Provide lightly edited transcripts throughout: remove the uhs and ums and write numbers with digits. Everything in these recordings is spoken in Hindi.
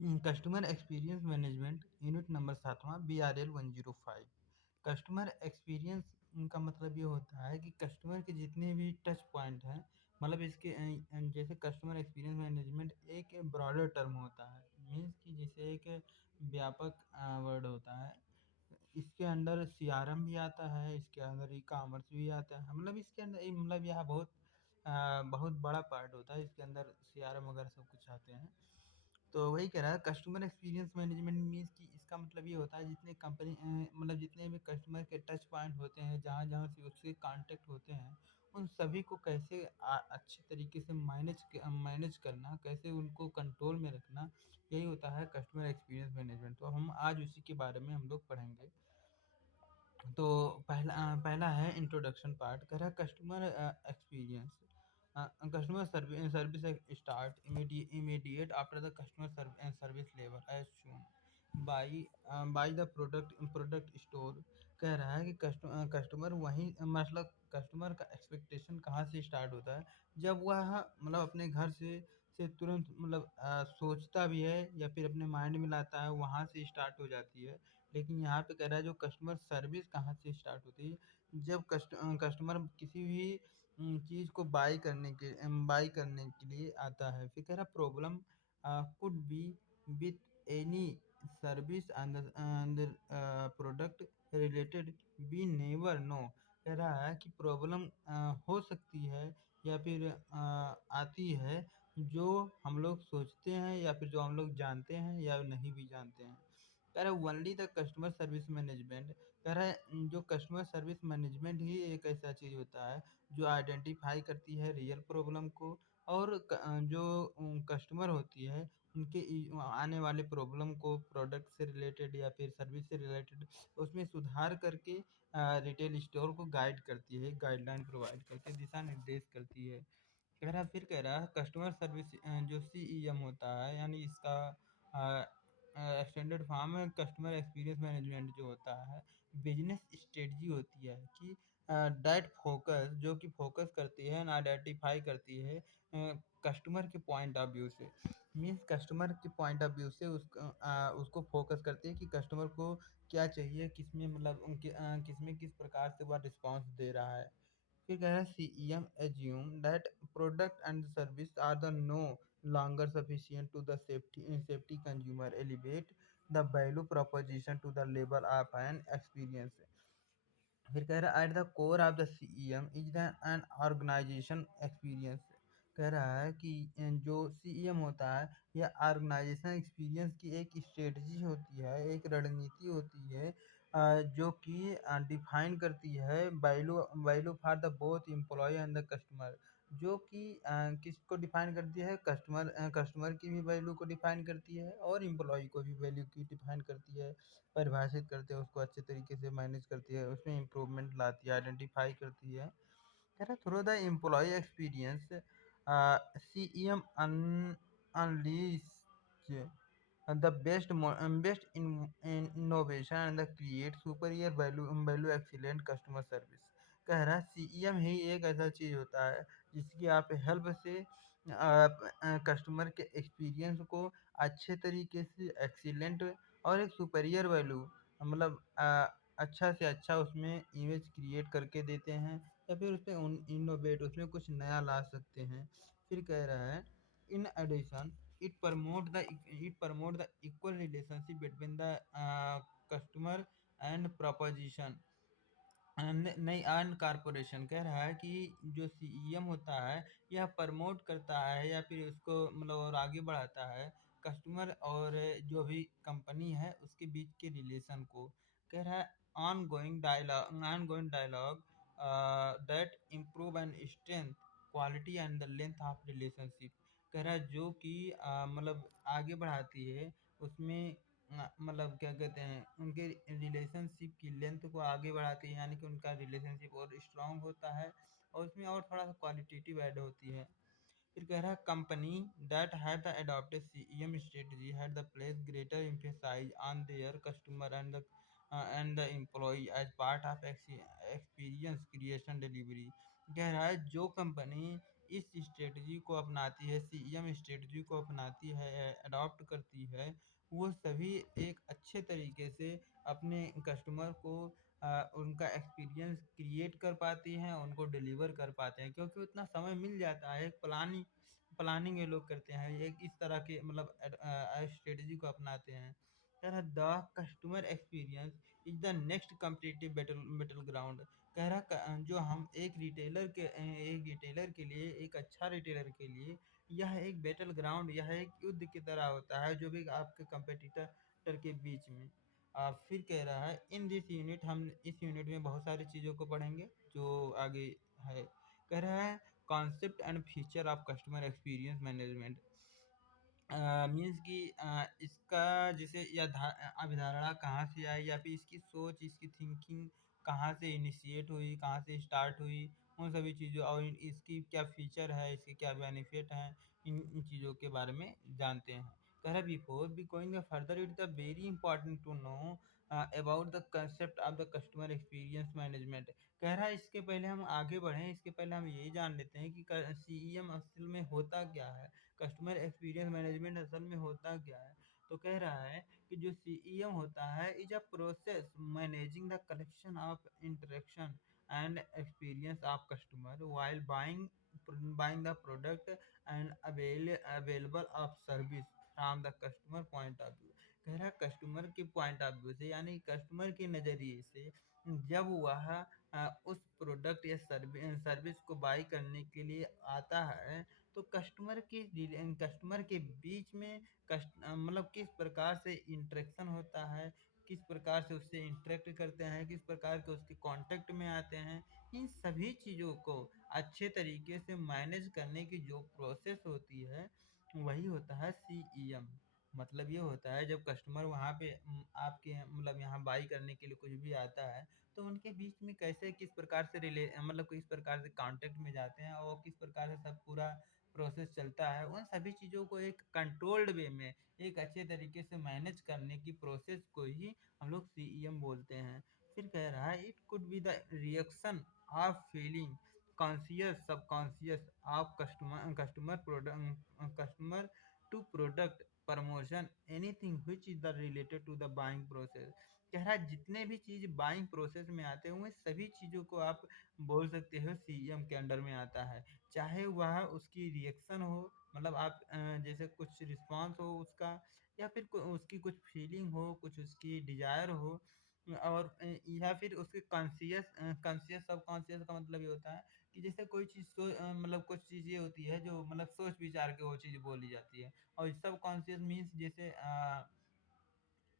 Customer experience management unit number 7वां BRL 105। कस्टमर एक्सपीरियंस का मतलब ये होता है कि कस्टमर के जितने भी टच पॉइंट हैं, मतलब इसके जैसे कस्टमर एक्सपीरियंस मैनेजमेंट एक ब्रॉडर टर्म होता है, मीन्स कि जैसे एक व्यापक वर्ड होता है। इसके अंडर CRM भी आता है, इसके अंदर ई-कॉमर्स भी आता है, मतलब इसके अंदर मतलब यह बहुत बड़ा पार्ट होता है, इसके अंदर CRM वगैरह सब कुछ आते हैं। तो वही कह रहा है कस्टमर एक्सपीरियंस मैनेजमेंट मीन्स कि इसका मतलब ये होता है जितने कंपनी मतलब जितने भी कस्टमर के टच पॉइंट होते हैं, जहाँ जहाँ से उससे कांटेक्ट होते हैं, उन सभी को कैसे अच्छे तरीके से मैनेज करना, कैसे उनको कंट्रोल में रखना, यही होता है कस्टमर एक्सपीरियंस मैनेजमेंट। तो हम आज उसी के बारे में हम लोग पढ़ेंगे। तो पहला है इंट्रोडक्शन पार्ट। कह रहा है customer experience, customer service start immediate after the customer service level as soon by the product store. कह रहा है कि कस्टमर वहीं मतलब कस्टमर का एक्सपेक्टेशन कहाँ से स्टार्ट होता है, जब वह मतलब अपने घर से तुरंत मतलब सोचता भी है या फिर अपने माइंड में लाता है, वहाँ से स्टार्ट हो जाती है। लेकिन यहाँ पे कह रहा है जो कस्टमर सर्विस कहाँ से स्टार्ट होती है, जब कस्टमर किसी भी चीज़ को बाई करने के लिए आता है। फिर कह रहा problem could be with any service and product related, we never know. कह रहा है कि प्रॉब्लम हो सकती है या फिर आती है, जो हम लोग सोचते हैं या फिर जो हम लोग जानते हैं या नहीं भी जानते हैं। कह रहा है only the customer service management. कह रहा है जो कस्टमर सर्विस मैनेजमेंट ही एक ऐसा चीज़ होता है जो आइडेंटिफाई करती है रियल प्रॉब्लम को, और जो कस्टमर होती है उनके आने वाले प्रॉब्लम को प्रोडक्ट से रिलेटेड या फिर सर्विस से रिलेटेड उसमें सुधार करके रिटेल स्टोर को गाइड करती है, गाइडलाइन प्रोवाइड करके दिशा निर्देश करती है। फिर कह रहा है कस्टमर सर्विस जो CEM होता है, यानी इसका एक्सटेंडेड फॉर्म है कस्टमर एक्सपीरियंस मैनेजमेंट, जो होता है बिजनेस स्ट्रेटजी होती है कि दैट फोकस, जो कि फोकस करती है ना, आइडेंटिफाई करती है कस्टमर के पॉइंट ऑफ व्यू से। मीन्स कस्टमर के पॉइंट ऑफ व्यू से उसको फोकस करती है कि कस्टमर को क्या चाहिए, किसमें मतलब किसमें किस प्रकार से वह रिस्पॉन्स दे रहा है। फिर कह रहा है CEM assume that product and service are the no longer sufficient to the safety consumer, elevate the value proposition to the level of an experience। फिर कह रहा है at the core of the CEM is the an organisation experience. कह रहा है कि जो CEM होता है यह ऑर्गेनाइजेशन एक्सपीरियंस की एक स्ट्रेटजी होती है, एक रणनीति होती है, जो कि डिफाइन करती है value value for the both employ and the customer. जो कि किसको डिफाइन करती है, कस्टमर की भी वैल्यू को डिफाइन करती है और एम्प्लॉय को भी वैल्यू की डिफाइन करती है, परिभाषित करते हैं उसको, अच्छे तरीके से मैनेज करती है, उसमें इम्प्रूवमेंट लाती है, आइडेंटिफाई करती है। कह रहा through the employ experience CEM unleash best in innovation and create superior value excellent customer service. कह रहा है CEM ही एक ऐसा चीज़ होता है जिसकी आप हेल्प से कस्टमर के एक्सपीरियंस को अच्छे तरीके से एक्सीलेंट और एक सुपीरियर वैल्यू, मतलब अच्छा से अच्छा उसमें इमेज क्रिएट करके देते हैं, या फिर उसमें इनोवेट उसमें कुछ नया ला सकते हैं। फिर कह रहा है in addition it promote the equal relationship between the customer and proposition नहीं अर्न कारपोरेशन। कह रहा है कि जो CEM होता है यह प्रमोट करता है या फिर उसको मतलब और आगे बढ़ाता है कस्टमर और जो भी कंपनी है उसके बीच के रिलेशन को। कह रहा है ongoing dialogue that improve and strength quality and the length of relationship. कह रहा है जो कि मतलब आगे बढ़ाती है उसमें मतलब क्या कहते हैं उनके रिलेशनशिप की लेंथ को आगे बढ़ाती है, यानी कि उनका रिलेशनशिप और स्ट्रांग होता है और उसमें और थोड़ा सा क्वालिटेटिव ऐड होती है। फिर कह रहा है company that had the adopted CEM strategy had the place greater emphasise on their customer and the employ as part of experience creation delivery. कह रहा है जो कंपनी इस स्ट्रेटजी को अपनाती है, सीईएम स्ट्रेटजी को अपनाती है, अडॉप्ट करती है, वो सभी एक अच्छे तरीके से अपने कस्टमर को उनका एक्सपीरियंस क्रिएट कर पाती हैं, उनको डिलीवर कर पाते हैं, क्योंकि उतना समय मिल जाता है। एक प्लानिंग ये लोग करते हैं, एक इस तरह के मतलब स्ट्रेटजी को अपनाते हैं। कह रहा the customer experience is the next competitive battle ground. कह रहा जो हम एक रिटेलर के लिए, एक अच्छा रिटेलर के लिए यह एक बैटल ग्राउंड, यह एक युद्ध की तरह होता है, जो भी आपके कंपटीटर के बीच में। फिर कह रहा है इन दिस यूनिट, हम इस यूनिट में बहुत सारी चीज़ों को पढ़ेंगे जो आगे है। कह रहा है concept and feature of customer experience management. Means कि इसका जैसे अवधारणा कहाँ से आई, या फिर इसकी सोच, इसकी थिंकिंग कहाँ से इनिशिएट हुई, कहाँ से स्टार्ट हुई, उन सभी चीज़ों और इसकी क्या फीचर है, इसके क्या बेनिफिट हैं, इन चीज़ों के बारे में जानते हैं। कह रहा before be going further it the very important to know about the concept of the customer experience management. कह रहा है इसके पहले हम आगे बढ़ें, इसके पहले हम यही जान लेते हैं कि सीईएम असल में होता क्या है, कस्टमर एक्सपीरियंस मैनेजमेंट असल में होता क्या है। तो कह रहा है कि जो सीईएम होता है is a process managing the collection of interaction and experience of customer while buying the product and available of service from the customer point of view. कह रहा है कस्टमर के पॉइंट ऑफ व्यू से, यानी कस्टमर के नज़रिए से, जब वह उस प्रोडक्ट या सर्विस को बाई करने के लिए आता है, तो कस्टमर के बीच में मतलब किस प्रकार से इंटरेक्शन होता है, किस प्रकार से उससे इंटरेक्ट करते हैं, किस प्रकार के उसके कांटेक्ट में आते हैं, इन सभी चीज़ों को अच्छे तरीके से मैनेज करने की जो प्रोसेस होती है, वही होता है सीईएम। मतलब ये होता है जब कस्टमर वहाँ पे आपके मतलब यहाँ बाई करने के लिए कुछ भी आता है, तो उनके बीच में कैसे किस प्रकार से मतलब किस प्रकार से कांटेक्ट में जाते हैं, और किस प्रकार से सब पूरा प्रोसेस चलता है, उन सभी चीज़ों को एक कंट्रोल्ड वे में, एक अच्छे तरीके से मैनेज करने की प्रोसेस को ही हम लोग सीईएम बोलते हैं। फिर कह रहा है it could be the reaction of feeling conscious subconscious of customer to product promotion anything which is the related to the buying process. कह रहा है जितने भी चीज़ बाइंग प्रोसेस में आते हुए सभी चीज़ों को आप बोल सकते हो सीईएम के अंडर में आता है। चाहे वह उसकी रिएक्शन हो, मतलब आप जैसे कुछ रिस्पॉन्स हो उसका, या फिर उसकी कुछ फीलिंग हो, कुछ उसकी डिजायर हो, और या फिर उसके कॉन्शियस सबकॉन्शियस का मतलब ये होता है कि जैसे कोई चीज़ मतलब कुछ चीज़ ये होती है जो मतलब सोच विचार के वो चीज़ बोली जाती है, और सब कॉन्शियस मीन्स जैसे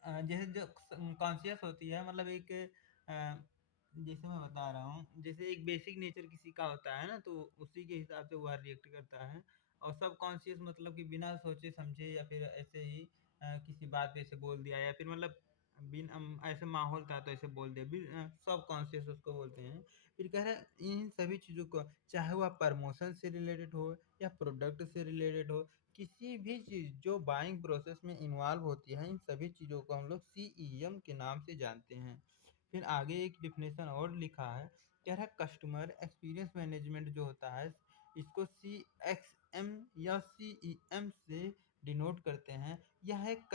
जैसे जो कॉन्शियस होती है, मतलब एक जैसे मैं बता रहा हूँ, जैसे एक बेसिक नेचर किसी का होता है ना, तो उसी के हिसाब से वह रिएक्ट करता है। और सब कॉन्शियस मतलब कि बिना सोचे समझे, या फिर ऐसे ही किसी बात पे ऐसे बोल दिया, या फिर मतलब बिन ऐसे माहौल था तो ऐसे बोल दिया, सब कॉन्शियस उसको बोलते हैं। फिर कह रहे हैं इन सभी चीज़ों को, चाहे वह प्रमोशन से रिलेटेड हो या प्रोडक्ट से रिलेटेड हो, किसी भी चीज़ जो बाइंग प्रोसेस में इन्वॉल्व होती है, इन सभी चीज़ों को हम लोग सीईएम के नाम से जानते हैं। फिर आगे एक डिफिनेशन और लिखा है, कह रहा है कस्टमर एक्सपीरियंस मैनेजमेंट जो होता है, इसको CXM या CEM से डिनोट करते हैं। यह एक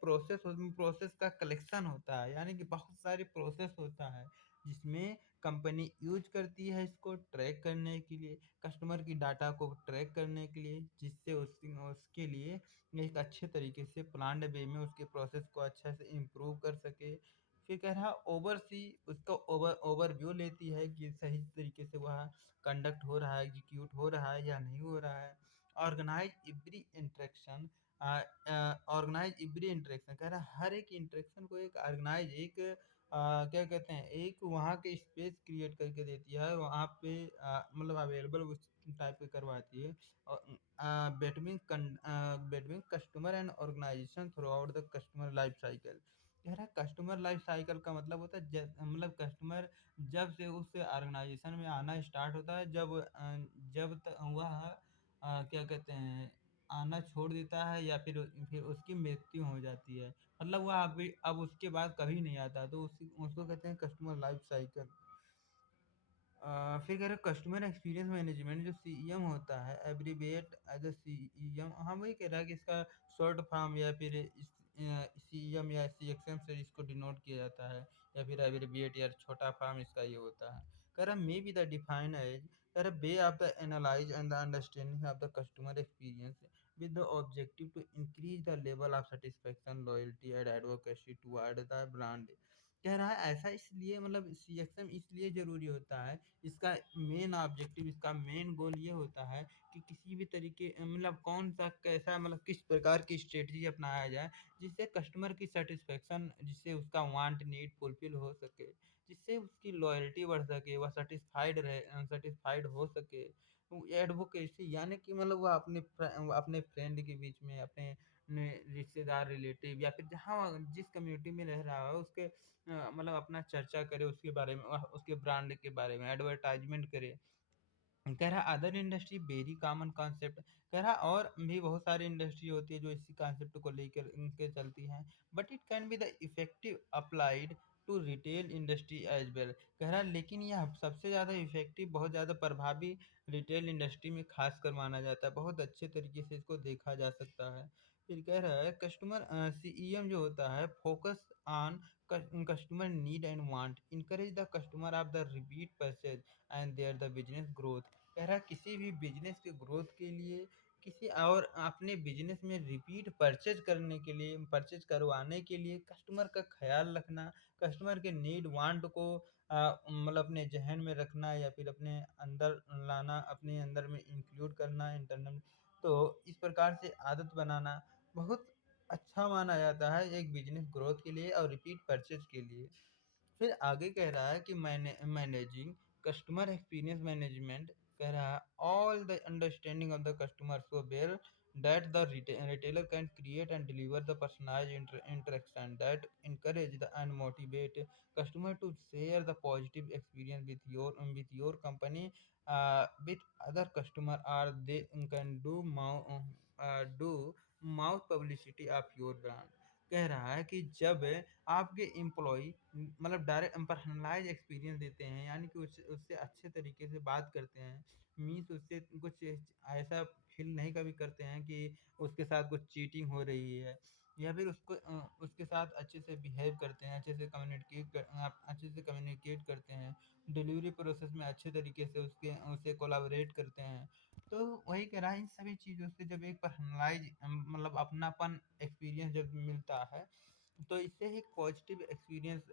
प्रोसेस का कलेक्शन होता है, यानी कि बहुत सारे प्रोसेस होता है जिसमें कंपनी यूज करती है इसको ट्रैक करने के लिए, कस्टमर की डाटा को ट्रैक करने के लिए, जिससे उसके लिए एक अच्छे तरीके से प्लान्ड वे में उसके प्रोसेस को अच्छे से इम्प्रूव कर सके। फिर कह रहा ओवरसी, उसका ओवरव्यू लेती है कि सही तरीके से वह कंडक्ट हो रहा है, एग्जीक्यूट हो रहा है या नहीं हो रहा है। ऑर्गेनाइज एवरी इंटरेक्शन, कह रहा है हर एक इंटरेक्शन को एक ऑर्गेनाइज, एक क्या कहते हैं, एक वहाँ के स्पेस क्रिएट करके देती है, वहाँ पे मतलब अवेलेबल उस टाइप के करवाती है। और between customer and organisation throughout the customer life cycle. कह रहा है कस्टमर लाइफ साइकिल का मतलब होता है मतलब कस्टमर जब से उस ऑर्गेनाइजेशन में आना स्टार्ट होता है, जब तक वह क्या कहते हैं, आना छोड़ देता है, या फिर उसकी मृत्यु हो जाती है, मतलब वह अभी अब उसके बाद कभी नहीं आता, तो उसको कहते हैं कस्टमर लाइफ साइकिल। फिर कह रहे कस्टमर एक्सपीरियंस मैनेजमेंट जो सीईएम होता है एब्रीविएट एज अ सीईएम, हम वही कह रहा है कि इसका शॉर्ट फॉर्म या फिर सीईएम या सीएक्सएम से इसको डिनोट किया जाता है, या फिर एब्रीविएट या छोटा फॉर्म इसका ये होता है। कह रहा may be the define as, कह रहा way of the analyse and the understanding of the customer experience with the objective to increase the level of satisfaction, loyalty and advocacy toward the brand। कह रहा है ऐसा इसलिए मतलब सीएक्सएम इसलिए ज़रूरी होता है, इसका मेन ऑब्जेक्टिव, इसका मेन गोल ये होता है कि किसी भी तरीके मतलब कौन-सा कैसा मतलब किस प्रकार की स्ट्रेटजी अपनाया जाए, जिससे कस्टमर की सैटिस्फैक्शन, जिससे उसका वांट नीड फुलफ़िल हो सके, जिससे उसकी लॉयल्टी बढ़ सके, वह सैटिस्फाइड हो सके। एडवोकेसी यानी कि मतलब वो अपने फ्रेंड के बीच में, अपने ने रिश्तेदार, रिलेटिव या फिर जहाँ जिस कम्युनिटी में रह रहा है उसके मतलब अपना चर्चा करे उसके बारे में, उसके ब्रांड के बारे में एडवर्टाइज़मेंट करे। कह रहा other industry very common concept, कह रहा और भी बहुत सारी इंडस्ट्री होती है जो इसी कॉन्सेप्ट को लेकर के चलती हैं, but it can be the effective applied to retail industry as well. कह रहा लेकिन यह सबसे ज़्यादा इफेक्टिव, बहुत ज़्यादा प्रभावी रिटेल इंडस्ट्री में खासकर माना जाता है, बहुत अच्छे तरीके से इसको देखा जा सकता है। फिर कह रहा है कस्टमर सीईएम जो होता है focus on customer need and want, encourage the customer of the repeat purchase and their the business growth. कह रहा है किसी भी बिजनेस के ग्रोथ के लिए, किसी और अपने बिजनेस में रिपीट परचेज करने के लिए, परचेज करवाने के लिए कस्टमर का ख्याल रखना, कस्टमर के नीड वांट को मतलब अपने जहन में रखना या फिर अपने अंदर लाना, अपने अंदर में इंक्लूड करना इंटरनल, तो इस प्रकार से आदत बनाना बहुत अच्छा माना जाता है एक बिजनेस ग्रोथ के लिए और रिपीट परचेज के लिए। फिर आगे कह रहा है कि मैनेजिंग कस्टमर एक्सपीरियंस मैनेजमेंट, कह रहा है all the understanding of the customer so well that the retailer can create and deliver the personalized interaction that encourage the and motivate customer to share the positive experience with your company with other customer, or they can do mouth publicity of your brand। कह रहा है कि जब आपके एम्प्लॉय मतलब डायरेक्ट पर्सनलाइज एक्सपीरियंस देते हैं, यानी कि उससे अच्छे तरीके से बात करते हैं, मीन्स उससे कुछ ऐसा फील नहीं कभी करते हैं कि उसके साथ कुछ चीटिंग हो रही है, या फिर उसके साथ अच्छे से बिहेव करते हैं, अच्छे से कम्युनिकेट करते हैं, डिलीवरी प्रोसेस में अच्छे तरीके से उससे कोलाबरेट करते हैं। तो वही कह रहा है इन सभी चीज़ों से जब एक पर्सनलाइज मतलब अपनापन एक्सपीरियंस जब मिलता है, तो इससे एक पॉजिटिव एक्सपीरियंस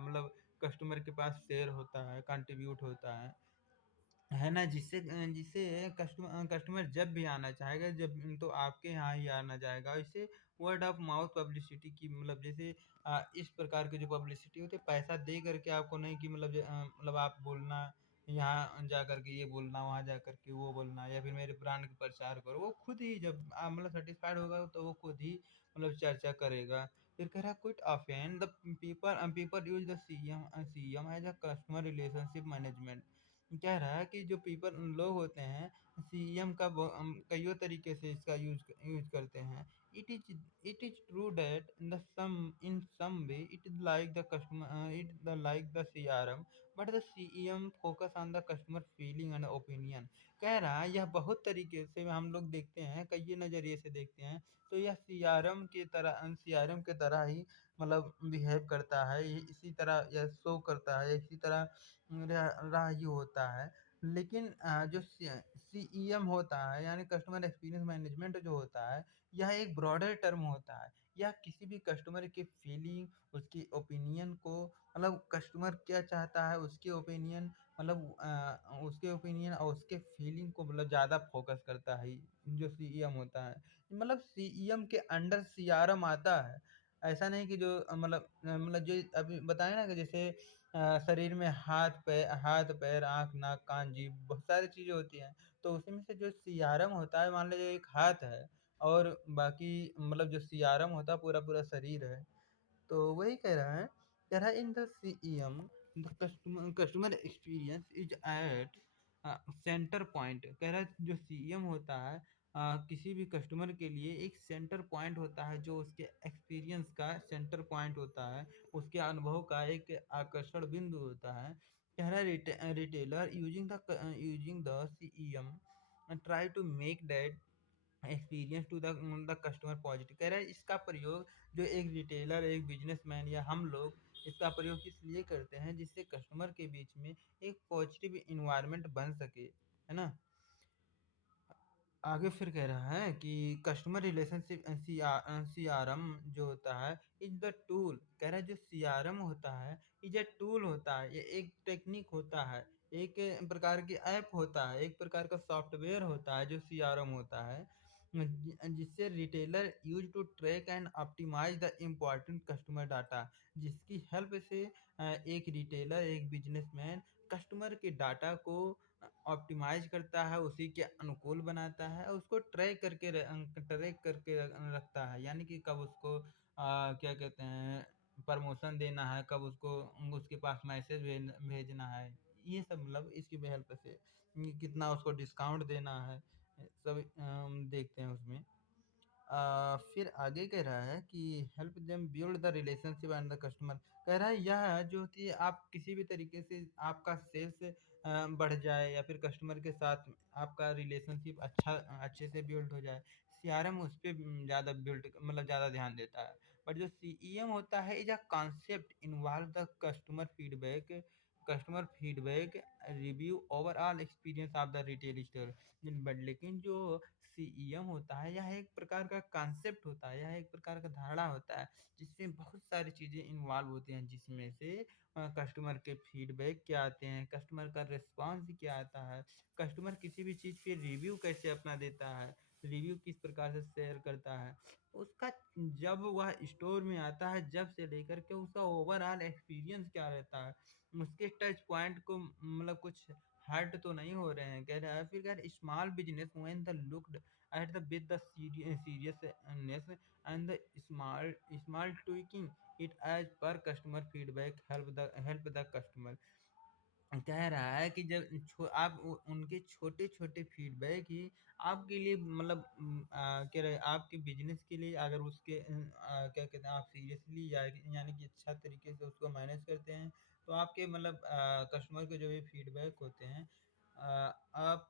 मतलब कस्टमर के पास शेयर होता है, कंट्रीब्यूट होता है ना? जिससे कस्टमर जब भी आना चाहेगा, जब तो आपके यहाँ ही आना चाहेगा। इससे वर्ड ऑफ माउथ पब्लिसिटी की मतलब जैसे इस प्रकार की जो पब्लिसिटी होती है, पैसा दे करके आपको नहीं कि मतलब आप बोलना, यहाँ जा कर के ये बोलना, वहाँ जा कर के वो बोलना, या फिर मेरे ब्रांड का प्रचार करो। वो खुद ही जब मतलब सैटिस्फाइड होगा तो वो खुद ही मतलब चर्चा करेगा। फिर कह रहा है quit often the people use the CM as a customer relationship management. कह रहा है कि जो पीपल लोग होते हैं सीएम का कईयों तरीके से इसका यूज करते हैं। It is true that in some way it is like the customer it the like the CRM, but the CM focus on the customer feeling and opinion. कह रहा है यह बहुत तरीके से हम लोग देखते हैं, कई नज़रिए से देखते हैं, तो यह सीआरएम के तरह ही मतलब बिहेव करता है, इसी तरह यह शो करता है, इसी तरह राही होता है। लेकिन जो सीईएम होता है यानी कस्टमर एक्सपीरियंस मैनेजमेंट जो होता है, यह एक ब्रॉडर टर्म होता है। यह किसी भी कस्टमर की फीलिंग, उसकी ओपिनियन को मतलब कस्टमर क्या चाहता है उसके ओपिनियन, मतलब उसके ओपिनियन और उसके फीलिंग को मतलब ज़्यादा फोकस करता है जो सीईएम होता है। मतलब सीईएम के अंडर सीआरएम आता है। ऐसा नहीं कि जो मतलब जो अभी बताया ना कि जैसे शरीर में हाथ पैर आँख नाक कान जीभ बहुत सारी चीज़ें होती हैं। तो उसी में से जो सीआरएम होता है, मान लीजिए एक हाथ है और बाकी मतलब जो सीआरएम होता है पूरा पूरा शरीर है। तो वही कह रहा है in the CEM the customer experience is at centre point. कह रहा है जो सीईएम होता है किसी भी कस्टमर के लिए एक सेंटर पॉइंट होता है, जो उसके एक्सपीरियंस का सेंटर पॉइंट होता है, उसके अनुभव का एक आकर्षण बिंदु होता है। कह रहा है retailer using the CEM try to make that experience to the customer positive. कह रहा है इसका प्रयोग जो एक रिटेलर, एक बिजनेसमैन या हम लोग इसका प्रयोग किस लिए करते हैं, जिससे कस्टमर के बीच में एक पॉजिटिव इन्वायरमेंट बन सके, है ना। आगे फिर कह रहा है कि कस्टमर रिलेशनशिप सीआरएम जो होता है इज द टूल। कह रहा है जो सीआरएम होता है इज अ टूल होता है, ये एक टेक्निक होता है, एक प्रकार की ऐप होता है, एक प्रकार का सॉफ्टवेयर होता है जो सीआरएम होता है, जिससे retailer use to track and optimise the important customer data. जिसकी हेल्प से एक रिटेलर, एक बिजनेसमैन कस्टमर के डाटा को ऑप्टिमाइज करता है, उसी के अनुकूल बनाता है और उसको ट्रैक करके रखता है। यानी कि कब उसको क्या कहते हैं प्रमोशन देना है, कब उसको उसके पास मैसेज भेजना है, ये सब मतलब इसकी हेल्प से कितना उसको डिस्काउंट देना है, सब देखते हैं उसमें। फिर आगे कह रहा है कि help them build the relationship and the customer. कह रहा है यह जो होती है आप किसी भी तरीके से आपका सेल्स बढ़ जाए या फिर कस्टमर के साथ आपका रिलेशनशिप अच्छे से बिल्ड हो जाए, सीआरएम उस पर ज़्यादा बिल्ड मतलब ज़्यादा ध्यान देता है। बट जो सीईएम होता है is a concept involve the customer feedback review overall experience of the retail store. But लेकिन जो सीईएम होता है यह एक प्रकार का कॉन्सेप्ट होता है, यह एक प्रकार का धारणा होता है जिसमें बहुत सारी चीज़ें इन्वॉल्व होती हैं, जिसमें से कस्टमर के फीडबैक क्या आते हैं, कस्टमर का रिस्पॉन्स क्या आता है, कस्टमर किसी भी चीज़ पे रिव्यू कैसे अपना देता है, रिव्यू किस प्रकार से शेयर करता है, उसका जब वह स्टोर में आता है जब से लेकर के उसका ओवरऑल एक्सपीरियंस क्या रहता है, उसके टच पॉइंट को मतलब कुछ हर्ट तो नहीं हो रहे हैं। कह रहा है फिर कह रहा small business when the looked at the with the seriousness and the small tweaking it as per customer feedback help the customer। कह रहा है कि जब आप उनके छोटे छोटे फीडबैक ही आपके लिए मतलब कह रहे आपके बिजनेस के लिए अगर उसके क्या कहते हैं आप सीरियसली यानी कि अच्छा तरीके से उसको मैनेज करते हैं, तो आपके मतलब कस्टमर के जो भी फीडबैक होते हैं आप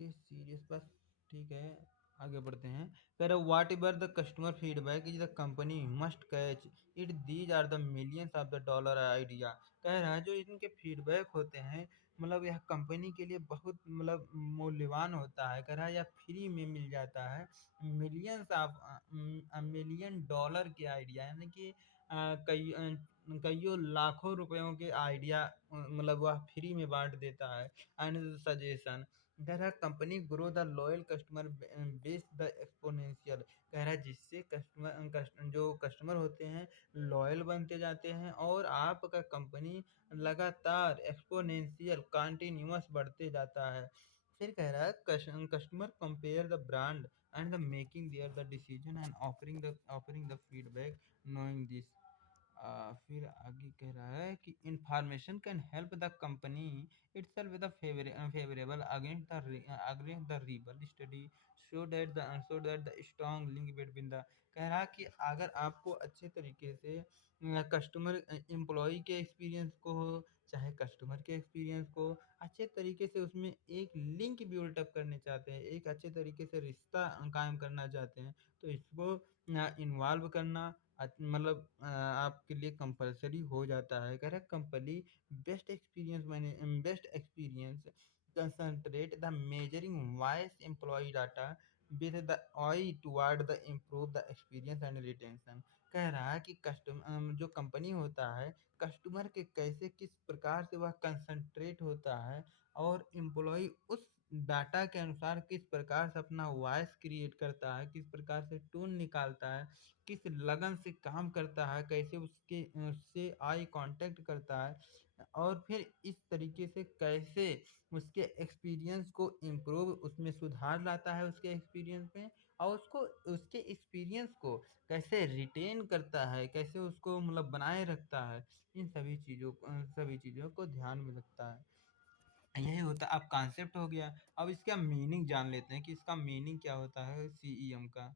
के सीरियस बस ठीक है। आगे बढ़ते हैं। कह रहे whatever the customer feedback is the company must catch it, these are the millions of the dollar idea. कह रहा है जो इनके फीडबैक होते हैं मतलब यह कंपनी के लिए बहुत मतलब मूल्यवान होता है। कह रहा है यह फ्री में मिल जाता है, मिलियंस ऑफ मिलियन डॉलर के आइडिया, यानी कि कईयों लाखों रुपयों के आइडिया मतलब वह फ्री में बांट देता है। And suggestion. कह रहा है company grow the loyal customer base the exponential. कह रहा है जिससे जो कस्टमर होते हैं लॉयल बनते जाते हैं और आपका कंपनी लगातार एक्सपोनेंशियल कंटिन्यूअस बढ़ते जाता है। फिर कह रहा है customer compare the brand and the making their the decision and offering the feedback knowing this. फिर आगे कह रहा है कि information can help the company itself with a favorable against the rebel study so that the strong link between the। कह रहा कि अगर आपको अच्छे तरीके से कस्टमर एम्प्लॉय के एक्सपीरियंस को हो चाहे कस्टमर के एक्सपीरियंस को अच्छे तरीके से उसमें एक लिंक बिल्डअप करने चाहते हैं, एक अच्छे तरीके से रिश्ता कायम करना चाहते हैं, तो इसको इन्वॉल्व करना मतलब आपके लिए कंपलसरी हो जाता है। कह रहा है company best experience concentrate the measuring voice employ data with the eye toward the improve the experience and retention। कह रहा है कि जो कंपनी होता है कस्टमर के कैसे किस प्रकार से वह कंसंट्रेट होता है और एम्प्लॉय उस डाटा के अनुसार किस प्रकार से अपना वॉइस क्रिएट करता है, किस प्रकार से टोन निकालता है, किस लगन से काम करता है, कैसे उससे आई कांटेक्ट करता है और फिर इस तरीके से कैसे उसके एक्सपीरियंस को इम्प्रूव उसमें सुधार लाता है उसके एक्सपीरियंस में, और उसको उसके एक्सपीरियंस को कैसे रिटेन करता है, कैसे उसको मतलब बनाए रखता है, इन सभी चीज़ों को ध्यान में रखता है। यही होता अब कॉन्सेप्ट हो गया। अब इसका मीनिंग जान लेते हैं कि इसका मीनिंग क्या होता है सीईएम का।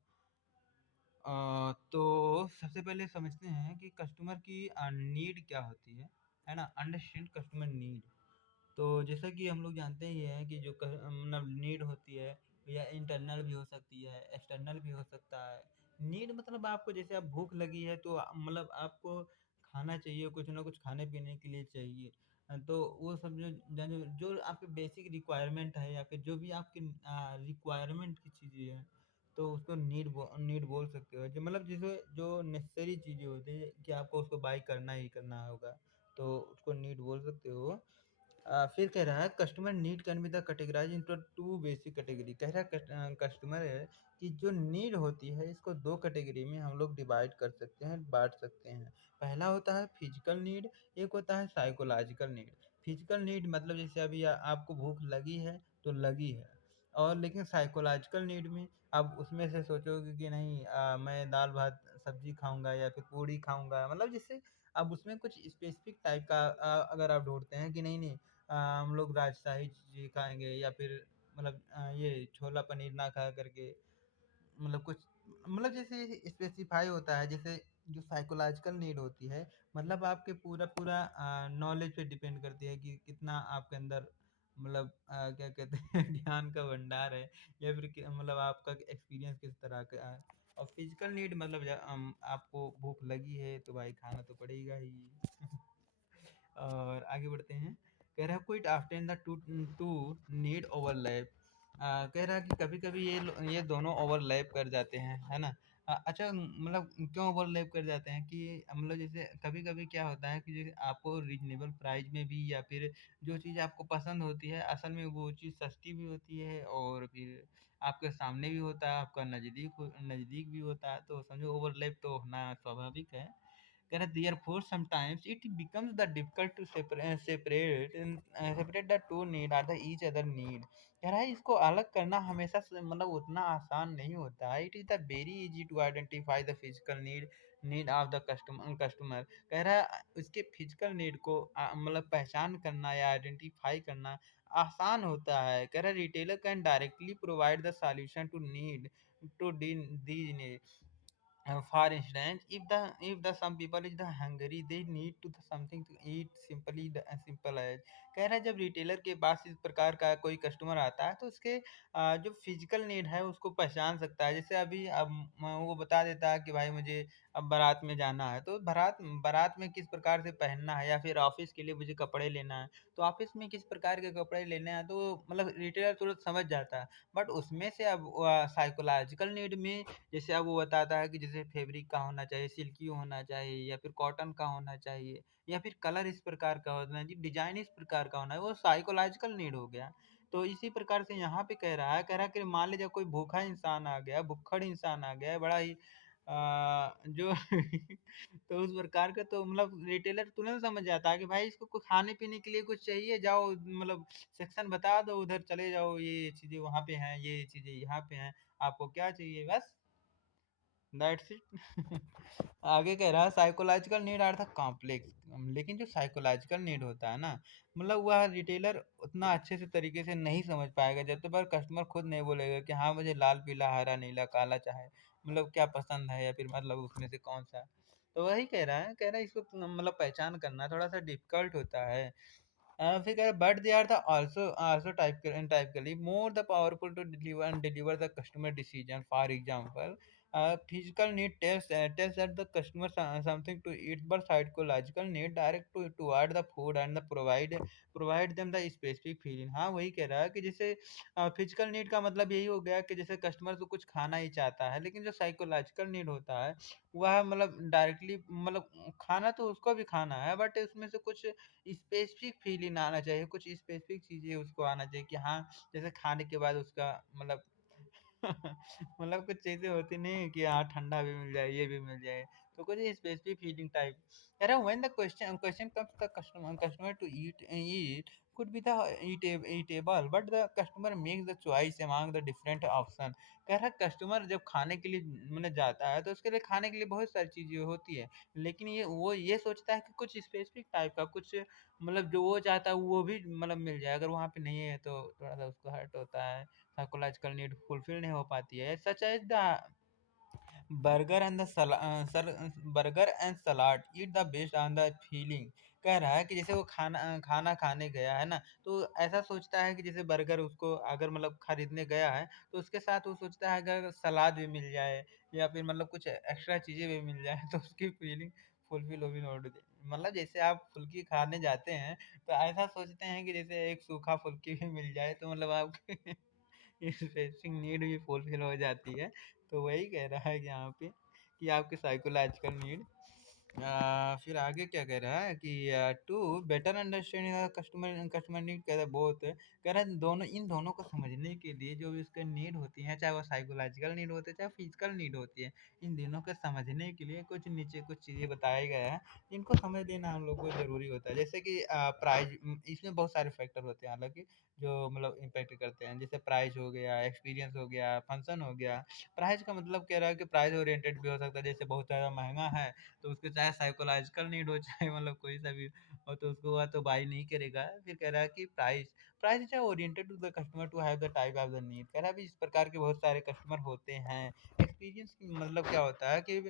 तो सबसे पहले समझते हैं कि कस्टमर की नीड क्या होती है। है ना? Understand customer need. तो जैसा कि हम लोग जानते ही हैं कि जो मतलब नीड होती है या इंटरनल भी हो सकती है, एक्सटर्नल भी हो सकता है। नीड मतलब आपको जैसे आप भूख लगी है तो मतलब आपको खाना चाहिए, कुछ ना कुछ खाने पीने के लिए चाहिए। तो वो सब जो जो जो आपके बेसिक रिक्वायरमेंट है या फिर जो भी आपकी रिक्वायरमेंट की चीज़ें हैं, तो उसको नीड बोल सकते हो। जो मतलब जिसे जो नेसेसरी चीज़ें होती है कि आपको उसको बाई करना ही करना होगा, तो उसको नीड बोल सकते हो। फिर कह रहा है customer need can be the categorise into two basic category. कह रहा है कस्टमर है कि जो नीड होती है इसको दो कैटेगरी में हम लोग डिवाइड कर सकते हैं, बांट सकते हैं। पहला होता है फिजिकल नीड, एक होता है साइकोलॉजिकल नीड। फिजिकल नीड मतलब जैसे अभी आपको भूख लगी है तो लगी है, और लेकिन साइकोलॉजिकल नीड में आप उसमें से सोचोगे कि नहीं मैं दाल भात सब्जी खाऊंगा या फिर पूड़ी खाऊंगा, मतलब जिससे अब उसमें कुछ स्पेसिफिक टाइप का अगर आप ढूंढते हैं कि नहीं नहीं हम लोग राजशाही चीज़ खाएँगे या फिर मतलब ये छोला पनीर ना खा करके मतलब कुछ मतलब जैसे स्पेसिफ़ाई होता है, जैसे जो साइकोलॉजिकल नीड होती है, मतलब आपके पूरा नॉलेज पे डिपेंड करती है कि कितना आपके अंदर मतलब क्या कहते हैं ज्ञान का भंडार है, या फिर मतलब आपका एक्सपीरियंस किस तरह का है। और फिजिकल नीड मतलब आपको भूख लगी है तो भाई खाना तो पड़ेगा ही। और आगे बढ़ते हैं। कह रहा है quite after the two two need overlap. कह रहा है कि कभी कभी ये दोनों ओवरलैप कर जाते हैं, है ना? अच्छा मतलब क्यों ओवरलैप कर जाते हैं कि मतलब जैसे कभी कभी क्या होता है कि जैसे आपको रीजनेबल प्राइस में भी या फिर जो चीज़ आपको पसंद होती है असल में वो चीज़ सस्ती भी होती है, और फिर आपके सामने भी होता है, आपका नज़दीक भी होता है, तो समझो ओवरलैप तो होना स्वाभाविक है। कह रहा therefore sometimes it becomes the difficult to separate the two need or the each other need। कह रहा है इसको अलग करना हमेशा से मतलब उतना आसान नहीं होता है। It is the very easy to identify the physical need of the customer. कह रहा है उसके फिजिकल नीड को मतलब पहचान करना या आइडेंटिफाई करना आसान होता है। कह रहा है retailer can directly provide the solution to need to the need. For instance, if the some people is the hungry, they need to the something to eat simply the simple as। कह रहा है जब रिटेलर के पास इस प्रकार का कोई कस्टमर आता है तो उसके जो फिजिकल नीड है उसको पहचान सकता है। जैसे अभी अब वो बता देता है कि भाई मुझे अब बारात में जाना है, तो बारात बारात में किस प्रकार से पहनना है, या फिर ऑफिस के लिए मुझे कपड़े लेना है तो ऑफिस में किस प्रकार के कपड़े लेने हैं, तो मतलब रिटेलर तुरंत समझ जाता है। बट उसमें से अब साइकोलॉजिकल नीड में जैसे अब वो बताता है कि जैसे फैब्रिक का होना चाहिए, सिल्की होना चाहिए, या फिर कॉटन का होना चाहिए, या फिर कलर इस प्रकार का होना चाहिए, डिजाइन इस प्रकार का होना है, वो साइकोलॉजिकल नीड हो गया। तो इसी प्रकार से यहाँ पे कह रहा है कि मान लीजिए कोई भूखा इंसान आ गया, भुक्खड़ इंसान आ गया है, बड़ा ही जो तो उस प्रकार का तो मतलब रिटेलर तुरंत समझ जाता है कि भाई इसको कुछ खाने पीने के लिए कुछ चाहिए, जाओ मतलब सेक्शन बता दो, उधर चले जाओ, ये चीजें वहां पे हैं, ये चीजें यहाँ पे हैं, आपको क्या चाहिए बस दैट्स इट। आगे कह रहा है psychological need are the complex. लेकिन जो साइकोलॉजिकल नीड होता है ना, मतलब वह रिटेलर उतना अच्छे से तरीके से नहीं समझ पाएगा जब तक पर कस्टमर खुद नहीं बोलेगा कि हाँ मुझे लाल पीला हरा नीला काला चाहे, मतलब क्या पसंद है या फिर मतलब उसमें से कौन सा। तो वही कह रहा है इसको मतलब पहचान करना थोड़ा सा डिफिकल्ट होता है। फिर कह रहा है but they are the also typically more the powerful to deliver the customer decision. For example physical need tells that the customer something to eat, but psychological need direct to toward the food and the provide them the specific feeling। हाँ वही कह रहा है कि जैसे फिजिकल नीड का मतलब यही हो गया कि जैसे कस्टमर तो कुछ खाना ही चाहता है, लेकिन जो साइकोलॉजिकल नीड होता है वह मतलब डायरेक्टली मतलब खाना तो उसको भी खाना है, बट उसमें से कुछ स्पेसिफिक फीलिंग आना चाहिए, कुछ स्पेसिफिक चीजें उसको आना चाहिए कि हाँ जैसे खाने के बाद उसका मतलब मतलब कुछ चीजें होती नहीं है कि हाँ ठंडा भी मिल जाए, ये भी मिल जाए, तो कुछ स्पेसिफिक फीलिंग टाइप। अरे when the question comes the customer to eat could be the eatable, but the customer makes the choice among the different option। कह रहा कस्टमर जब खाने के लिए मतलब जाता है तो उसके लिए खाने के लिए बहुत सारी चीजें होती है, लेकिन ये सोचता है कि कुछ स्पेसिफिक टाइप का कुछ मतलब जो वो चाहता है वो भी मतलब मिल जाए, अगर वहाँ पे नहीं है तो थोड़ा सा उसको हर्ट होता है, साइकोलॉजिकल नीड फुलफिल नहीं हो पाती है। Such as the burger and the burger and salad eat the best on the feeling. कह रहा है कि जैसे वो खाना खाने गया है ना, तो ऐसा सोचता है कि जैसे बर्गर उसको अगर मतलब खरीदने गया है, तो उसके साथ वो सोचता है अगर सलाद भी मिल जाए या फिर मतलब कुछ एक्स्ट्रा चीज़ें भी मिल जाए तो उसकी फीलिंग फुलफिल होगी नोट। मतलब जैसे आप फुल्की खाने जाते हैं तो ऐसा सोचते हैं कि जैसे एक सूखा फुल्की भी मिल जाए तो मतलब आपकी इस बेसिक नीड भी फुलफिल हो जाती है। तो वही कह रहा है कि यहाँ पे कि आपके साइकोलॉजिकल नीड। फिर आगे क्या कह रहा है कि to better understanding customer customer need कह रहा है बोथ। कह रहा है दोनों इन दोनों को समझने के लिए जो भी उसके नीड होती हैं, चाहे वो साइकोलॉजिकल नीड होती है चाहे फिजिकल नीड होती है, इन दोनों को समझने के लिए कुछ नीचे कुछ चीज़ें बताए गए हैं, इनको समझ लेना हम लोग को ज़रूरी होता है। जैसे कि प्राइज, इसमें बहुत सारे फैक्टर होते हैं हालांकि जो मतलब इम्पैक्ट करते हैं, जैसे प्राइस हो गया, एक्सपीरियंस हो गया, फंक्शन हो गया। प्राइस का मतलब कह रहा है कि प्राइस ओरिएंटेड भी हो सकता है, जैसे बहुत ज़्यादा महंगा है तो उसके चाहे साइकोलॉजिकल नीड हो चाहे मतलब कोई सा भी हो तो उसको वह तो बाई नहीं करेगा। फिर कह रहा है कि price price is oriented to the customer to have the type of the need. कह रहा है भी इस प्रकार के बहुत सारे कस्टमर होते हैं। एक्सपीरियंस मतलब क्या होता है कि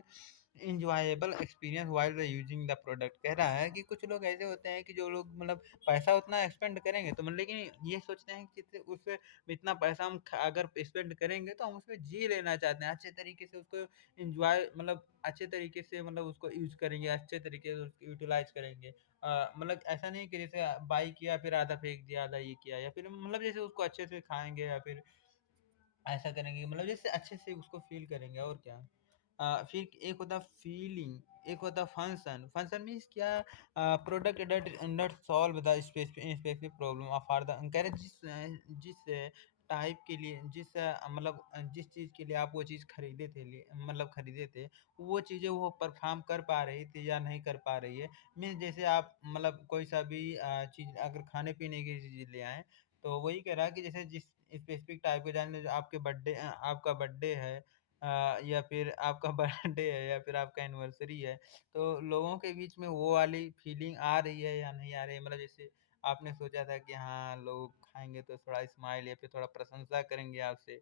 enjoyable experience while the using the product. कह रहा है कि कुछ लोग ऐसे होते हैं कि जो लोग मतलब पैसा उतना एक्सपेंड करेंगे तो मतलब, लेकिन ये सोचते हैं कि उस इतना पैसा हम अगर स्पेंड करेंगे तो हम उसमें जी लेना चाहते हैं, अच्छे तरीके से उसको इंजॉय मतलब अच्छे तरीके से मतलब उसको यूज करेंगे, अच्छे तरीके से उसको यूटिलाइज करेंगे। मतलब ऐसा नहीं कि जैसे बाई किया फिर आधा फेंक दिया, आधा ये किया, या फिर मतलब जैसे उसको अच्छे से खाएंगे या फिर ऐसा करेंगे मतलब जैसे अच्छे से उसको फ़ील करेंगे और क्या। फिर एक होता है फीलिंग, एक होता है फंक्शन। फंक्शन मीन्स क्या, product that that solve the specific problem of are the. कह रहे जिस टाइप के लिए मतलब जिस चीज़ के लिए आप वो चीज़ खरीदे थे, वो चीज़ें वो परफ़ॉर्म कर पा रही थी या नहीं कर पा रही है। मीन्स जैसे आप मतलब कोई सा भी चीज़ अगर खाने-पीने की चीज़ ले आएँ, तो वही कह रहा है कि जैसे जिस स्पेसिफिक टाइप के जान लीजिए आपका बर्थडे है, या फिर आपका बर्थडे है या फिर आपका एनिवर्सरी है, तो लोगों के बीच में वो वाली फीलिंग आ रही है या नहीं आ रही है। मतलब जैसे आपने सोचा था कि हाँ, लोग खाएँगे तो थोड़ा स्माइल या फिर थोड़ा प्रशंसा करेंगे आपसे,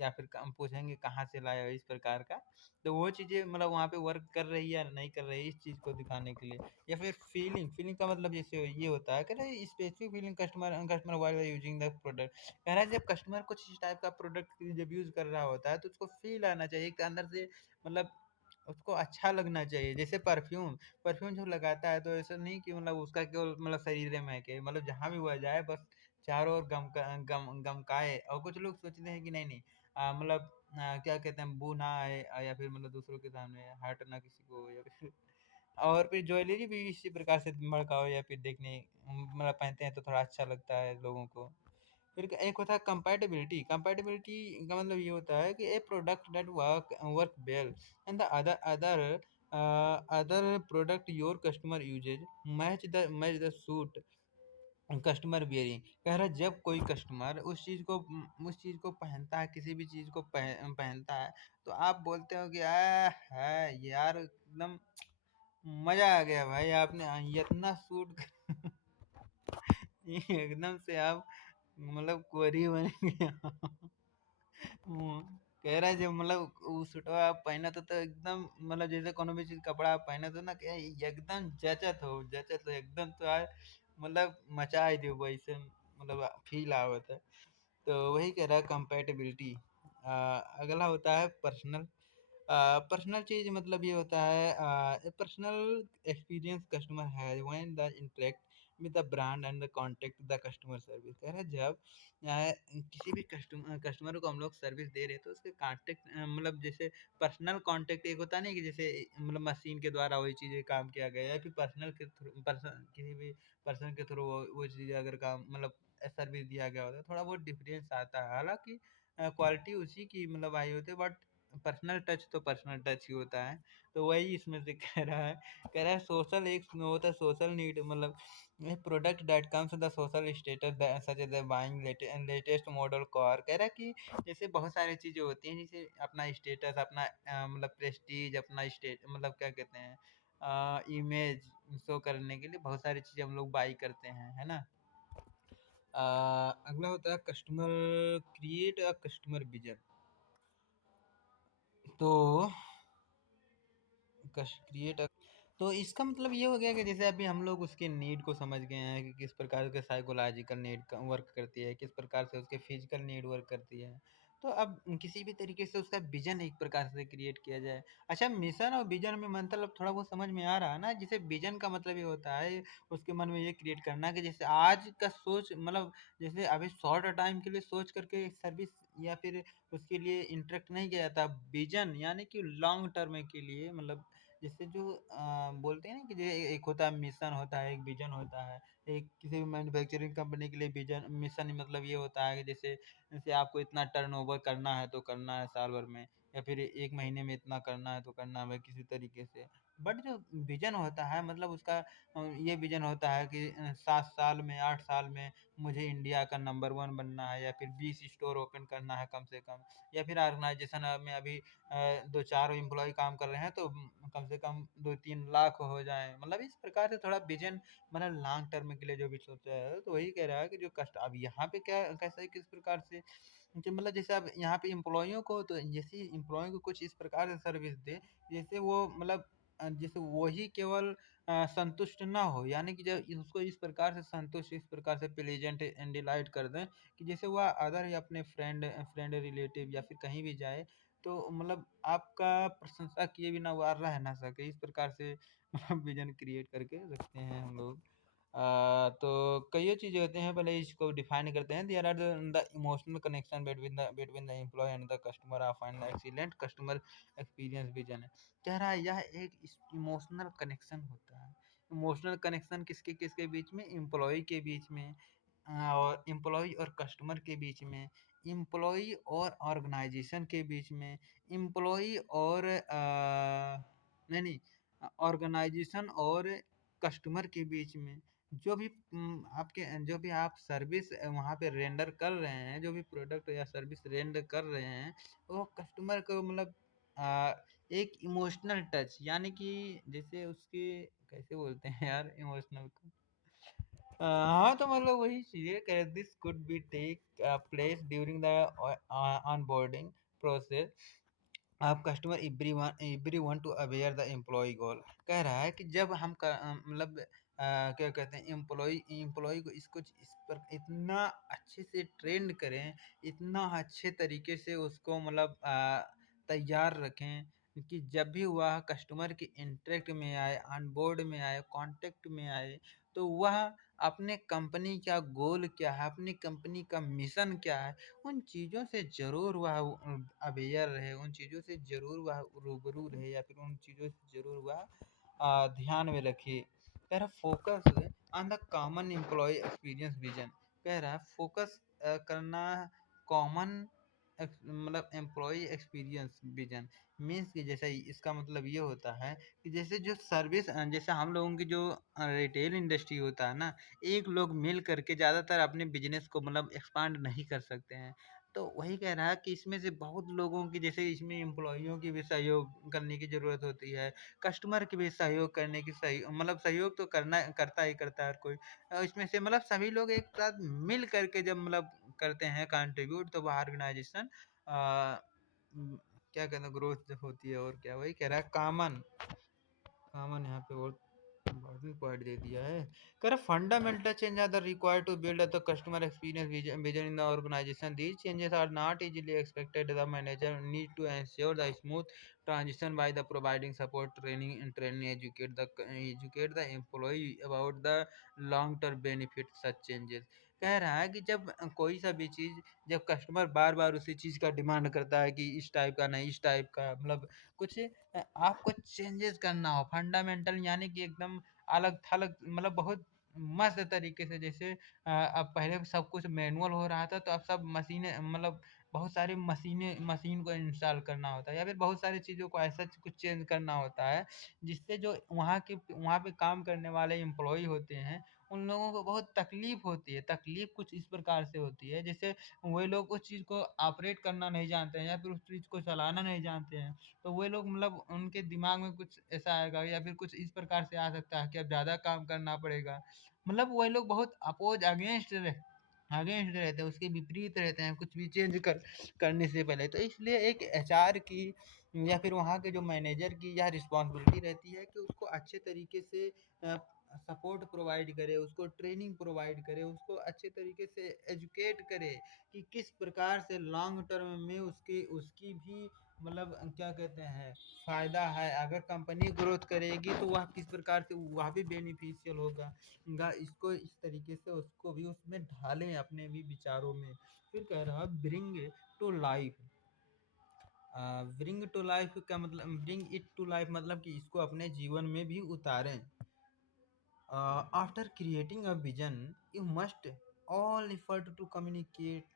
या फिर हम पूछेंगे कहाँ से लाए हो, इस प्रकार का। तो वो चीज़ें मतलब वहाँ पे वर्क कर रही है या नहीं कर रही है, इस चीज़ को दिखाने के लिए। या फिर फीलिंग, फीलिंग का मतलब जैसे ये होता है, कह रहा है specific feeling customer while using the product. कह रहा है जब कस्टमर कुछ इस टाइप का प्रोडक्ट जब यूज़ कर रहा होता है तो उसको फ़ील आना चाहिए कि अंदर से मतलब उसको अच्छा लगना चाहिए। जैसे परफ्यूम, परफ्यूम जब लगाता है तो ऐसा नहीं कि मतलब उसका केवल मतलब शरीर में महके, मतलब जहाँ भी वह जाए बस चारों ओर गमकाए। और कुछ लोग सोचते हैं कि नहीं-नहीं, मतलब क्या कहते हैं, बू ना आए, या फिर मतलब दूसरों के सामने हर्ट ना किसी को, या फिर और फिर ज्वेलरी भी इसी प्रकार से भड़काओ या फिर देखने मतलब पहनते हैं तो थोड़ा अच्छा लगता है लोगों को। फिर एक होता है कंपैटिबिलिटी। कंपैटिबिलिटी का मतलब ये होता है कि a product that work well and the other product your customer uses match the suit customer bearing. कह रहा है जब कोई कस्टमर उस चीज़ को पहनता है, किसी भी चीज़ को पहनता है, तो आप बोलते हो कि है यार एकदम मज़ा आ गया भाई, आपने इतना सूट एकदम से आप मतलब कोहरी बन गया। हुँ, कह रहा है जब मतलब उ सूटवा आप पहनत हो तो एकदम मतलब जैसे कोनो भी चीज़ कपड़ा आप पहनत हो ना कि एकदम जचत हो एकदम तोहार मतलब मचा ही देबो अइसन मतलब फ़ील आवत है। तो वही कह रहा है कंपैटिबिलिटी। अगला होता है पर्सनल। पर्सनल चीज़ मतलब ये होता है personal experience customer has when the interact with the brand and the contact the customer service. कह रहा है जब किसी भी कस्टमर को हम लोग सर्विस दे रहे हैं तो उसके कॉन्टैक्ट मतलब जैसे पर्सनल कॉन्टैक्ट एक होता नहीं कि जैसे मतलब मशीन के द्वारा वही चीज़ें काम किया गया या फिर पर्सनल के थ्रू किसी भी पर्सन के थ्रू वो चीज़ें अगर काम मतलब सर्विस दिया गया होता है, थोड़ा बहुत डिफरेंस आता है। हालाँकि क्वालिटी उसी की मतलब आई होती है, बट पर्सनल टच तो पर्सनल टच ही होता है। तो वही इसमें से कह रहा है सोशल एक होता है सोशल नीड मतलब product that comes with the social status such as buying latest model car. कह रहा है कि जैसे बहुत सारी चीज़ें होती हैं जैसे अपना स्टेटस, अपना मतलब प्रेस्टीज, अपना मतलब क्या कहते हैं इमेज शो करने के लिए बहुत सारी चीज़ें हम लोग बाई करते हैं, है ना? अगला होता है customer create a customer vision. तो क्रिएट, तो इसका मतलब ये हो गया कि जैसे अभी हम लोग उसके नीड को समझ गए हैं कि किस प्रकार के साइकोलॉजिकल नीड वर्क करती है, किस प्रकार से उसके फिजिकल नीड वर्क करती है। तो अब किसी भी तरीके से उसका विजन एक प्रकार से क्रिएट किया जाए। अच्छा, मिशन और विजन में मतलब थोड़ा बहुत समझ में आ रहा है ना। जैसे विजन का मतलब ये होता है उसके मन में ये क्रिएट करना कि जैसे आज का सोच मतलब जैसे अभी शॉर्ट टाइम के लिए सोच करके सर्विस या फिर उसके लिए इंटरेक्ट नहीं किया जाता। विजन यानी कि लॉन्ग टर्म के लिए मतलब जैसे जो बोलते हैं ना कि जो एक होता है मिशन होता है, एक विजन होता है। एक किसी भी मैन्युफैक्चरिंग कंपनी के लिए विजन मिशन मतलब ये होता है कि जैसे जैसे आपको इतना टर्नओवर करना है तो करना है साल भर में, या फिर एक महीने में इतना करना है तो करना है किसी तरीके से। बट जो विजन होता है मतलब उसका ये विजन होता है कि 7 साल में 8 साल में मुझे इंडिया का नंबर 1 बनना है, या फिर 20 स्टोर ओपन करना है कम से कम, या फिर ऑर्गेनाइजेशन में अभी 2-4 एम्प्लॉय काम कर रहे हैं तो कम से कम 2-3 लाख हो जाए। मतलब इस प्रकार से थोड़ा विजन मतलब लॉन्ग टर्म के लिए जो भी सोचा है तो वही कह रहा है कि जो कष्ट अब यहाँ पे क्या कैसा है किस प्रकार से कि मतलब जैसे अब यहाँ पे एम्प्लॉयों को तो जैसे एम्प्लॉय को कुछ इस प्रकार से सर्विस दे जैसे वो मतलब जैसे वही केवल संतुष्ट ना हो, यानी कि जब उसको इस प्रकार से संतुष्ट इस प्रकार से प्लेजेंट एंड डिलाइट कर दें कि जैसे वह अदर या अपने फ्रेंड फ्रेंड रिलेटिव या फिर कहीं भी जाए तो मतलब आपका प्रशंसा किए बिना वो रह ना सके। इस प्रकार से मतलब विजन क्रिएट करके रखते हैं हम लोग। तो कई चीज़ें होते हैं, पहले इसको डिफाइन करते हैं। There are the emotional connection between the employ and the customer of an excellent customer experience vision है। कह रहा है यह एक इमोशनल कनेक्शन होता है। इमोशनल कनेक्शन किसके किसके बीच में, एम्प्लॉय के बीच में और एम्प्लॉय और कस्टमर के बीच में, एम्प्लॉय और ऑर्गेनाइजेशन के बीच में, एम्प्लॉय और नहीं नहीं ऑर्गेनाइजेशन और कस्टमर के बीच में। जो भी आपके जो भी आप सर्विस वहाँ पे रेंडर कर रहे हैं, जो भी प्रोडक्ट या सर्विस रेंडर कर रहे हैं वो कस्टमर को मतलब आ, एक इमोशनल टच, यानी कि जैसे उसके कैसे बोलते हैं यार इमोशनल को, हाँ तो मतलब वही चीज़ है। This could be take place during the onboarding process आप customer everyone to aware the employ goal. कह रहा है कि जब हम मतलब क्या कहते हैं एम्प्लॉय एम्प्लॉय को इसको इस पर इतना अच्छे से ट्रेंड करें, इतना अच्छे तरीके से उसको मतलब तैयार रखें कि जब भी वह कस्टमर के इंटरेक्ट में आए, ऑन बोर्ड में आए, कांटेक्ट में आए, तो वह अपने कंपनी का गोल क्या है, अपनी कंपनी का मिशन क्या है, उन चीज़ों से ज़रूर वह अवेयर रहे, उन चीज़ों से ज़रूर वह रूबरू रहे, या फिर उन चीज़ों से ज़रूर वह ध्यान में रखे। कह रहा focus on the common employ experience vision. कह रहा है फोकस करना कॉमन मतलब एम्प्लॉय एक्सपीरियंस विजन मीन्स कि जैसे इसका मतलब ये होता है कि जैसे जो सर्विस जैसे हम लोगों की जो रिटेल इंडस्ट्री होता है ना, एक लोग मिल करके ज़्यादातर अपने बिजनेस को मतलब एक्सपांड नहीं कर सकते हैं। तो वही कह रहा है कि इसमें से बहुत लोगों की जैसे इसमें एम्प्लॉइयों की भी सहयोग करने की ज़रूरत होती है, कस्टमर की भी सहयोग करने की सही मतलब सहयोग तो करना करता है हर कोई। इसमें से मतलब सभी लोग एक साथ मिल करके जब मतलब करते हैं कंट्रीब्यूट तो वह ऑर्गेनाइजेशन क्या कहते हैं ग्रोथ होती है। और क्या वही कह रहा है कॉमन कॉमन यहाँ पे और इम्पोर्टेंट पॉइंट दे दिया है। कर fundamental change are the required to build the customer experience vision in the organisation. These changes are not easily expected. The manager need to ensure the smooth transition by the providing support training educate the employee about the long term benefit such changes। कह रहा है कि जब कोई सा भी चीज़ जब कस्टमर बार बार उसी चीज़ का डिमांड करता है कि इस टाइप का नहीं इस टाइप का मतलब कुछ आपको चेंजेस करना हो फंडामेंटल, यानी कि एकदम अलग थलग मतलब बहुत मस्त तरीके से। जैसे अब पहले सब कुछ मैनुअल हो रहा था तो अब सब मशीनें मतलब बहुत सारी मशीन को इंस्टॉल करना होता है, या फिर बहुत सारी चीज़ों को ऐसा कुछ चेंज करना होता है जिससे जो वहाँ पे काम करने वाले एम्प्लॉय होते हैं उन लोगों को बहुत तकलीफ होती है। तकलीफ कुछ इस प्रकार से होती है जैसे वे लोग उस चीज़ को ऑपरेट करना नहीं जानते हैं या फिर उस चीज़ को चलाना नहीं जानते हैं। तो वे लोग मतलब उनके दिमाग में कुछ ऐसा आएगा या फिर कुछ इस प्रकार से आ सकता है कि अब ज़्यादा काम करना पड़ेगा। मतलब वही लोग बहुत अपोज अगेंस्ट रहते हैं, उसके विपरीत रहते हैं कुछ भी चेंज करने से पहले। तो इसलिए एक एचआर की या फिर वहाँ के जो मैनेजर की यह रिस्पॉन्सिबिलिटी रहती है कि उसको अच्छे तरीके से सपोर्ट प्रोवाइड करे, उसको ट्रेनिंग प्रोवाइड करे, उसको अच्छे तरीके से एजुकेट करे कि किस प्रकार से लॉन्ग टर्म में उसकी उसकी भी मतलब क्या कहते हैं फ़ायदा है। अगर कंपनी ग्रोथ करेगी तो वह किस प्रकार से वह भी बेनिफिशियल होगा इसको इस तरीके से उसको भी उसमें ढालें अपने भी विचारों में। फिर कह रहा bring to life. Bring to life का मतलब ब्रिंग इट टू लाइफ मतलब कि इसको अपने जीवन में भी उतारें। After creating a vision, you must all effort to communicate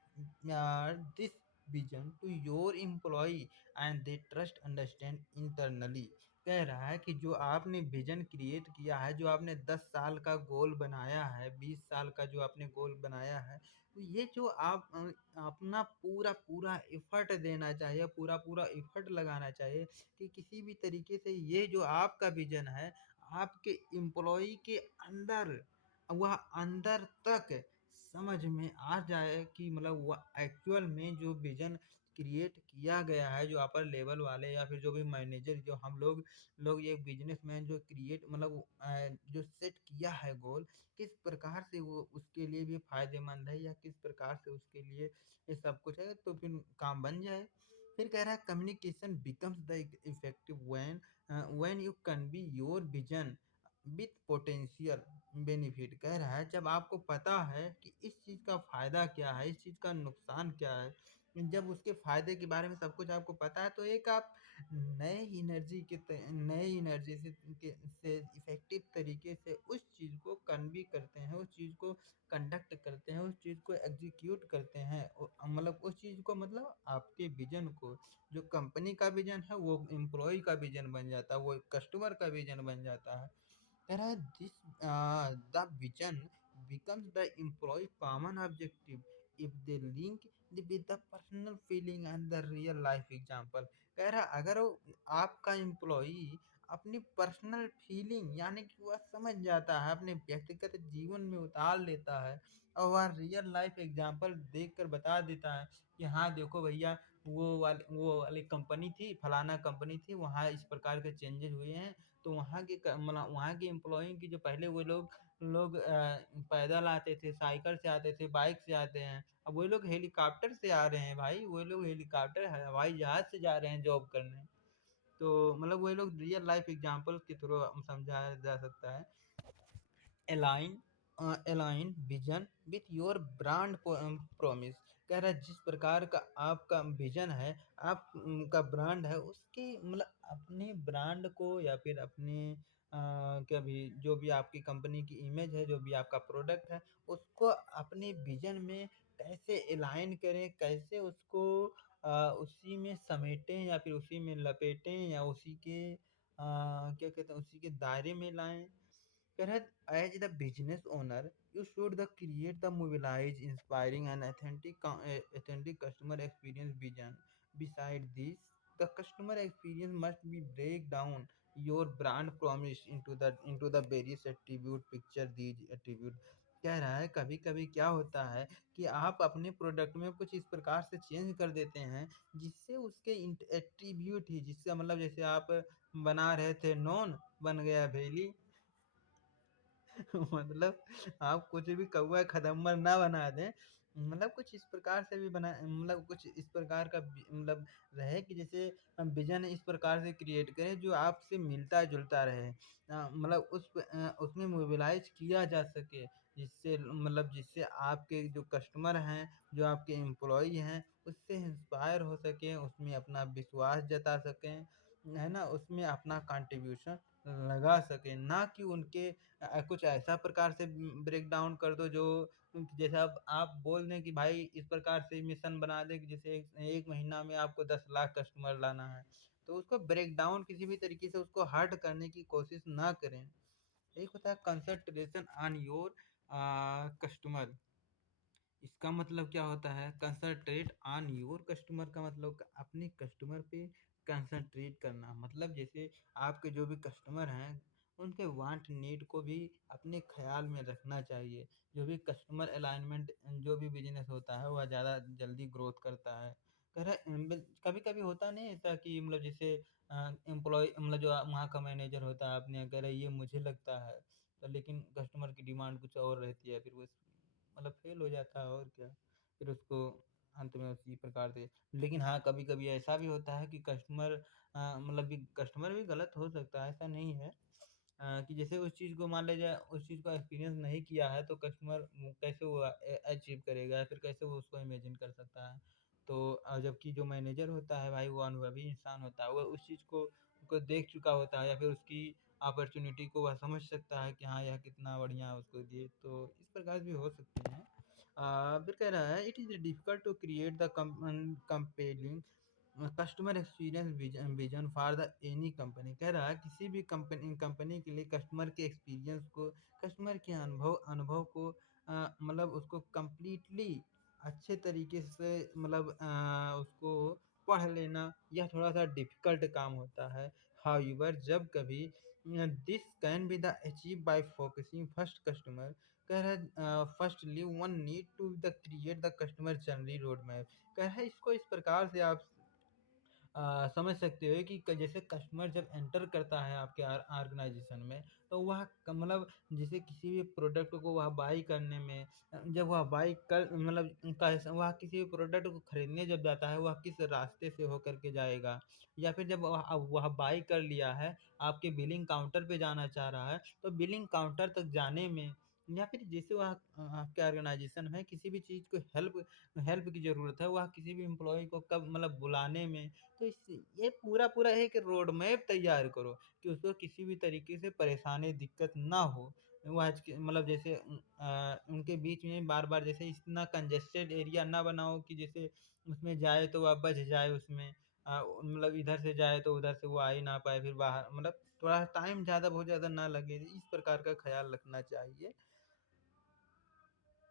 this vision to your employee and they trust understand internally। कह रहा है कि जो आपने विजन क्रिएट किया है, जो आपने 10 साल का गोल बनाया है, 20 साल का जो आपने गोल बनाया है, तो ये जो आप अपना पूरा पूरा एफर्ट देना चाहिए, पूरा पूरा एफर्ट लगाना चाहिए कि किसी भी तरीके से ये जो आपका विजन है आपके एम्प्लॉई के अंदर वह अंदर तक समझ में आ जाए कि मतलब वह एक्चुअल में जो विजन क्रिएट किया गया है, जो अपर लेवल वाले या फिर जो भी मैनेजर जो हम लोग ये बिजनेसमैन जो क्रिएट मतलब जो सेट किया है गोल, किस प्रकार से वो उसके लिए भी फायदेमंद है या किस प्रकार से उसके लिए ये सब कुछ है तो फिर काम बन जाए। फिर कह रहा है communication becomes the effective when you convey your vision with potential benefit. कह रहा है जब आपको पता है कि इस चीज़ का फ़ायदा क्या है, इस चीज़ का नुकसान क्या है, जब उसके फ़ायदे के बारे में सब कुछ आपको पता है तो एक आप नए एनर्जी से इफ़ेक्टिव तरीके से उस चीज़ को कन्वे करते हैं, उस चीज़ को कंडक्ट करते हैं, उस चीज़ को एग्जीक्यूट करते हैं। मतलब उस चीज़ को मतलब आपके विजन को जो कंपनी का विजन है वो एम्प्लॉय का विजन बन जाता है, वो कस्टमर का विजन बन जाता है। कह रहा है this the vision becomes the employee common objective if they link with the personal feeling and the real life example। कह रहा अगर आपका एम्प्लॉई अपनी पर्सनल फीलिंग यानी कि वह समझ जाता है अपने व्यक्तिगत जीवन में उतार लेता है और वह रियल लाइफ एग्जाम्पल देख कर बता देता है कि हाँ देखो भैया वो वाली कंपनी थी, फलाना कंपनी थी, वहाँ इस प्रकार के चेंजेस हुए हैं। तो वहाँ के मतलब वहाँ के एम्प्लॉई की जो पहले वो लोग लोग पैदल आते थे, साइकिल से आते थे, बाइक से आते हैं, अब वो लोग हेलीकॉप्टर से आ रहे हैं भाई, वो लोग हेलीकॉप्टर हवाई जहाज से जा रहे हैं जॉब करने। तो मतलब वो लोग रियल लाइफ एग्जांपल के थ्रू समझाया जा सकता है। Align align vision with your brand promise. कह रहा है जिस प्रकार का आपका विजन है, आपका ब्रांड है, उसके मतलब अपने ब्रांड को या फिर अपने क्या भी जो भी आपकी कंपनी की इमेज है, जो भी आपका प्रोडक्ट है, उसको अपने विजन में कैसे अलाइन करें, कैसे उसको उसी में समेटें या फिर उसी में लपेटें या उसी के क्या कहते हैं उसी के दायरे में लाएं। Perhaps as the business owner, you should the create the mobilize, inspiring and authentic customer experience vision. Beside this, the customer experience must be break down your brand promise into the various attribute picture these attribute। कह रहा है कभी कभी क्या होता है कि आप अपने प्रोडक्ट में कुछ इस प्रकार से चेंज कर देते हैं जिससे उसके एट्रीब्यूट ही जिसका मतलब जैसे आप बना रहे थे नॉन बन गया भेली। मतलब आप कुछ भी कौवा खदम्बर ना बना दें, मतलब कुछ इस प्रकार से भी बना मतलब कुछ इस प्रकार का मतलब रहे कि जैसे हम विजन इस प्रकार से क्रिएट करें जो आपसे मिलता जुलता रहे, मतलब उसमें मोबिलाइज किया जा सके जिससे मतलब जिससे आपके जो कस्टमर हैं, जो आपके एम्प्लॉय हैं, उससे इंस्पायर हो सकें, उसमें अपना विश्वास जता सकें, है ना, उसमें अपना कंट्रीब्यूशन लगा सकें, ना कि उनके कुछ ऐसा प्रकार से ब्रेक डाउन कर दो जो जैसे अब आप बोल दें कि भाई इस प्रकार से मिशन बना दें कि जैसे एक महीना में आपको 10 लाख कस्टमर लाना है, तो उसको ब्रेक डाउन किसी भी तरीके से उसको हर्ट करने की कोशिश ना करें। एक होता है कंसंट्रेशन ऑन योर कस्टमर। इसका मतलब क्या होता है कंसंट्रेट ऑन योर कस्टमर का मतलब अपने कस्टमर पे कंसंट्रेट करना, मतलब जैसे आपके जो भी कस्टमर हैं उनके वांट नीड को भी अपने ख्याल में रखना चाहिए। जो भी कस्टमर अलाइनमेंट जो भी बिजनेस होता है वह ज़्यादा जल्दी ग्रोथ करता है। कह रहा है कभी-कभी होता नहीं है ऐसा कि मतलब जैसे एम्प्लॉयी मतलब जो वहाँ का मैनेजर होता है आपने कह रहा है ये मुझे लगता है, तो लेकिन कस्टमर की डिमांड कुछ और रहती है, फिर वो मतलब फेल हो जाता है और क्या। फिर उसको अंत में उसी प्रकार से लेकिन हाँ, कभी-कभी ऐसा भी होता है कि मतलब कि कस्टमर भी गलत हो सकता है, ऐसा नहीं है। कि जैसे उस चीज़ को मान लीजिए उस चीज़ का एक्सपीरियंस नहीं किया है तो कस्टमर कैसे वो अचीव करेगा या फिर कैसे वो उसको इमेजिन कर सकता है। तो जबकि जो मैनेजर होता है भाई वो अनुभवी इंसान होता है, वो उस चीज़ को देख चुका होता है या फिर उसकी अपॉर्च्युनिटी को वह समझ सकता है कि हाँ, यह कितना बढ़िया उसको दिए, तो इस प्रकार भी हो सकते हैं। फिर कह रहा है it is difficult to create the compelling customer experience vision for the any company. कह रहा है किसी भी कंपनी कंपनी के लिए कस्टमर के एक्सपीरियंस को कस्टमर के अनुभव अनुभव को मतलब उसको कंप्लीटली अच्छे तरीके से मतलब उसको पढ़ लेना यह थोड़ा सा डिफिकल्ट काम होता है। हाउएवर जब कभी this can be the achieve by focusing first customer. कह रहा है firstly one need to the create the customer journey road map. कह रहा है इसको इस प्रकार से आप समझ सकते हो कि जैसे कस्टमर जब एंटर करता है आपके ऑर्गेनाइजेशन में तो वह मतलब जैसे किसी भी प्रोडक्ट को वह बाई करने में जब वह बाई कर मतलब वह किसी भी प्रोडक्ट को खरीदने जब जाता है वह किस रास्ते से होकर के जाएगा या फिर जब वह बाई कर लिया है आपके बिलिंग काउंटर पे जाना चाह रहा है तो बिलिंग काउंटर तक जाने में या फिर जैसे वह आपके ऑर्गेनाइजेशन में किसी भी चीज़ को हेल्प हेल्प की ज़रूरत है वह किसी भी एम्प्लॉय को कब मतलब बुलाने में तो ये पूरा-पूरा एक रोड मैप तैयार करो कि उसको किसी भी तरीके से परेशानी, दिक्कत ना हो। वो आज के मतलब जैसे उनके बीच में बार-बार जैसे इतना कंजेस्टेड एरिया ना बनाओ कि जैसे उसमें जाए तो वह बच जाए उसमें मतलब इधर से जाए तो उधर से वो आ ही ना पाए फिर बाहर मतलब थोड़ा टाइम ज़्यादा बहुत ज़्यादा ना लगे, इस प्रकार का ख़्याल रखना चाहिए।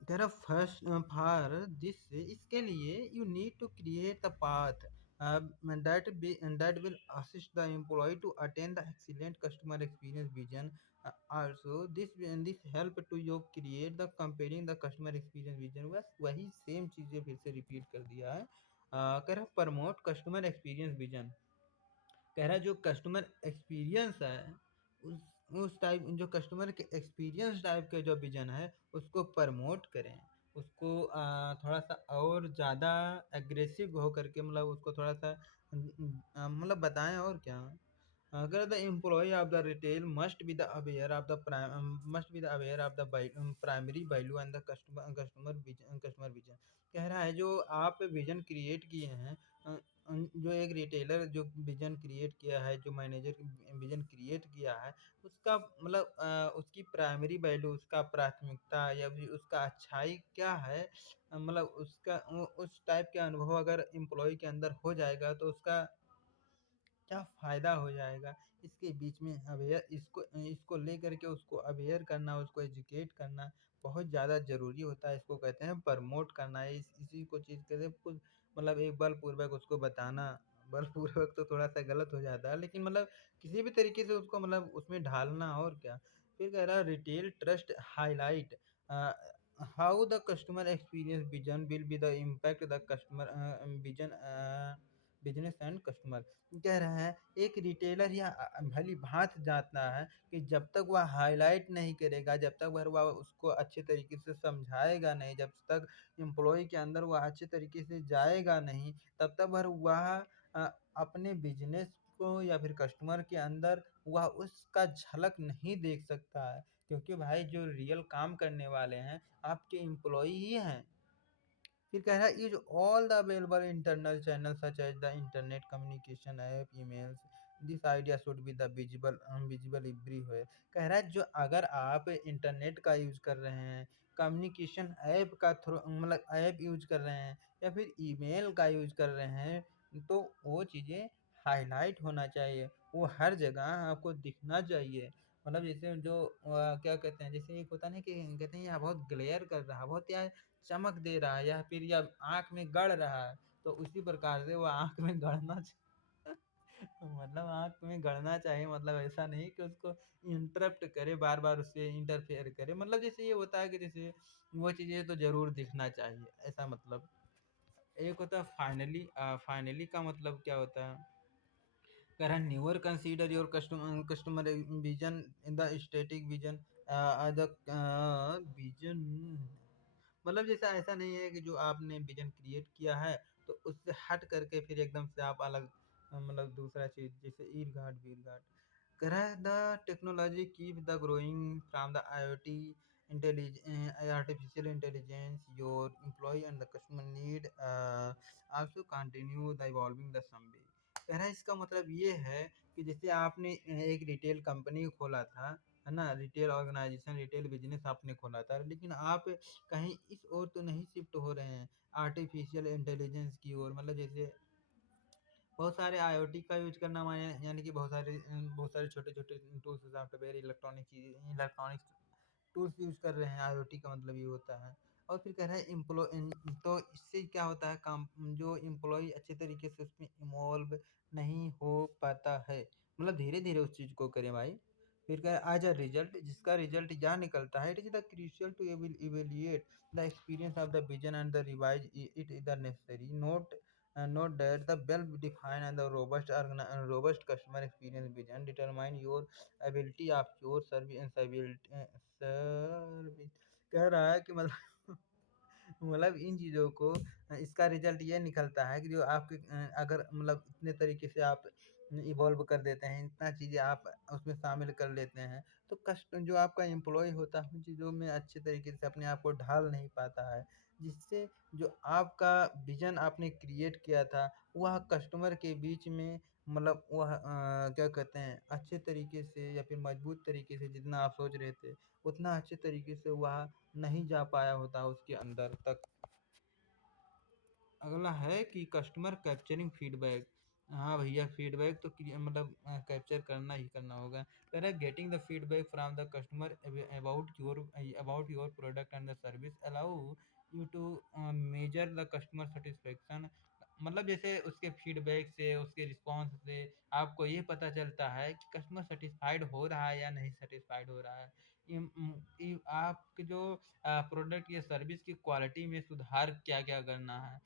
there are first for this इसके लिए you need to create a path that will assist the employee to attain the excellent customer experience vision. Also this help to you create the comparing the customer experience vision बस वही सेम चीजें फिर से रिपीट कर दिया है कह रहा प्रमोट कस्टमर एक्सपीरियंस विजन कह रहा है जो कस्टमर एक्सपीरियंस है उस टाइप जो कस्टमर के एक्सपीरियंस टाइप के जो विजन है उसको प्रमोट करें उसको थोड़ा सा और ज़्यादा एग्रेसिव हो करके मतलब उसको थोड़ा सा मतलब बताएं और क्या अगर the employ of the retail must be the aware of the primary value and the customer vision कह रहा है जो आप विजन क्रिएट किए हैं जो एक रिटेलर जो विजन क्रिएट किया है जो मैनेजर विजन क्रिएट किया है उसका मतलब उसकी प्राइमरी वैल्यू उसका प्राथमिकता या फिर उसका अच्छाई क्या है मतलब उसका उस टाइप के अनुभव अगर एम्प्लॉय के अंदर हो जाएगा तो उसका क्या फ़ायदा हो जाएगा इसके बीच में अवेयर इसको इसको लेकर के उसको अवेयर करना उसको एजुकेट करना बहुत ज़्यादा ज़रूरी होता है इसको कहते हैं प्रमोट करना इसी को चीज़ कहते हैं मतलब एक बलपूर्वक उसको बताना बलपूर्वक तो थोड़ा सा गलत हो जाता है लेकिन मतलब किसी भी तरीके से उसको मतलब उसमें ढालना और क्या फिर कह रहा है retail trust highlight how the customer experience vision will be the impact the customer vision business and customer कह रहा है एक रिटेलर या भली भांत जानता है कि जब तक वह हाईलाइट नहीं करेगा जब तक वह उसको अच्छे तरीके से समझाएगा नहीं जब तक एम्प्लॉय के अंदर वह अच्छे तरीके से जाएगा नहीं तब तक वह अपने बिजनेस को या फिर कस्टमर के अंदर वह उसका झलक नहीं देख सकता है क्योंकि भाई जो रियल काम करने वाले हैं आपके एम्प्लॉय ही हैं फिर कह रहा है use all the available internal channel such as the internet communication app emails this idea should be the visible everywhere कह रहा है जो अगर आप इंटरनेट का यूज कर रहे हैं कम्युनिकेशन ऐप का थ्रू मतलब ऐप यूज कर रहे हैं या फिर ईमेल का यूज कर रहे हैं तो वो चीज़ें हाईलाइट होना चाहिए वो हर जगह आपको दिखना चाहिए मतलब जैसे जो क्या कहते हैं जैसे एक होता है ना कि कहते हैं यह बहुत ग्लेयर कर रहा है बहुत यार चमक दे रहा है या फिर या आँख में गड़ रहा है, तो उसी प्रकार से वो आँख में गड़ना मतलब आँख में गड़ना चाहिए मतलब ऐसा नहीं कि उसको इंटरप्ट करे बार-बार उससे इंटरफेयर करे मतलब जैसे ये होता है कि जैसे वो चीज़ें तो ज़रूर दिखना चाहिए, ऐसा मतलब एक होता है फाइनली। फाइनली का मतलब क्या होता है? कह रहा है never consider your customer vision in the static vision as a vision। मतलब जैसा ऐसा नहीं है कि जो आपने विजन क्रिएट किया है तो उससे हट करके फिर एकदम से आप अलग मतलब दूसरा चीज जैसे ईट घाट वीट घाट कह रहा है the technology keep the growing from the IoT artificial intelligence your employee and the customer need also continue the evolving the same way। कह रहा है इसका मतलब ये है कि जैसे आपने एक रिटेल कंपनी खोला था, है ना, रिटेल ऑर्गेनाइजेशन रिटेल बिजनेस आपने खोला था, लेकिन आप कहीं इस ओर तो नहीं शिफ्ट हो रहे हैं आर्टिफिशियल इंटेलिजेंस की ओर। मतलब जैसे बहुत सारे IoT का यूज करना माने यानी कि बहुत सारे छोटे छोटे tools software electronics tools use कर रहे हैं। IoT का मतलब ये होता है। और फिर कह रहा है तो इससे क्या होता है, काम जो एम्प्लॉय अच्छे तरीके से उसमें इन्वॉल्व नहीं हो पाता है, मतलब धीरे धीरे उस चीज को करें भाई। फिर कह आज अ रिजल्ट, जिसका रिजल्ट यहाँ निकलता है, it is the crucial to evaluate the experience of the vision and the revise it is the necessary note that the well-defined and the robust customer experience vision determine your ability of your service। कह रहा है कि मतलब मतलब इन चीज़ों को इसका रिजल्ट ये निकलता है कि जो आपके अगर मतलब इतने तरीके से आप इवॉल्व कर देते हैं, इतना चीज़ें आप उसमें शामिल कर लेते हैं, तो कस्ट जो आपका एम्प्लॉय होता है उन चीज़ों में अच्छे तरीके से अपने आप को ढाल नहीं पाता है, जिससे जो आपका विजन आपने क्रिएट किया था वह कस्टमर के बीच में मतलब वह क्या कहते हैं अच्छे तरीके से या फिर मजबूत तरीके से जितना आप सोच रहे थे उतना अच्छे तरीके से वह नहीं जा पाया होता उसके अंदर तक। अगला है कि कस्टमर कैप्चरिंग फीडबैक। हाँ भैया, फीडबैक तो मतलब कैप्चर करना ही करना होगा। कह रहा है getting the feedback from the customer about your product and the service allow you to measure the customer satisfaction. मतलब जैसे उसके फीडबैक से उसके रिस्पॉन्स से आपको ये पता चलता है कि कस्टमर सेटिस्फाइड हो रहा है या नहीं सेटिस्फाइड हो रहा है। आपके जो प्रोडक्ट या सर्विस की क्वालिटी में सुधार क्या क्या करना है,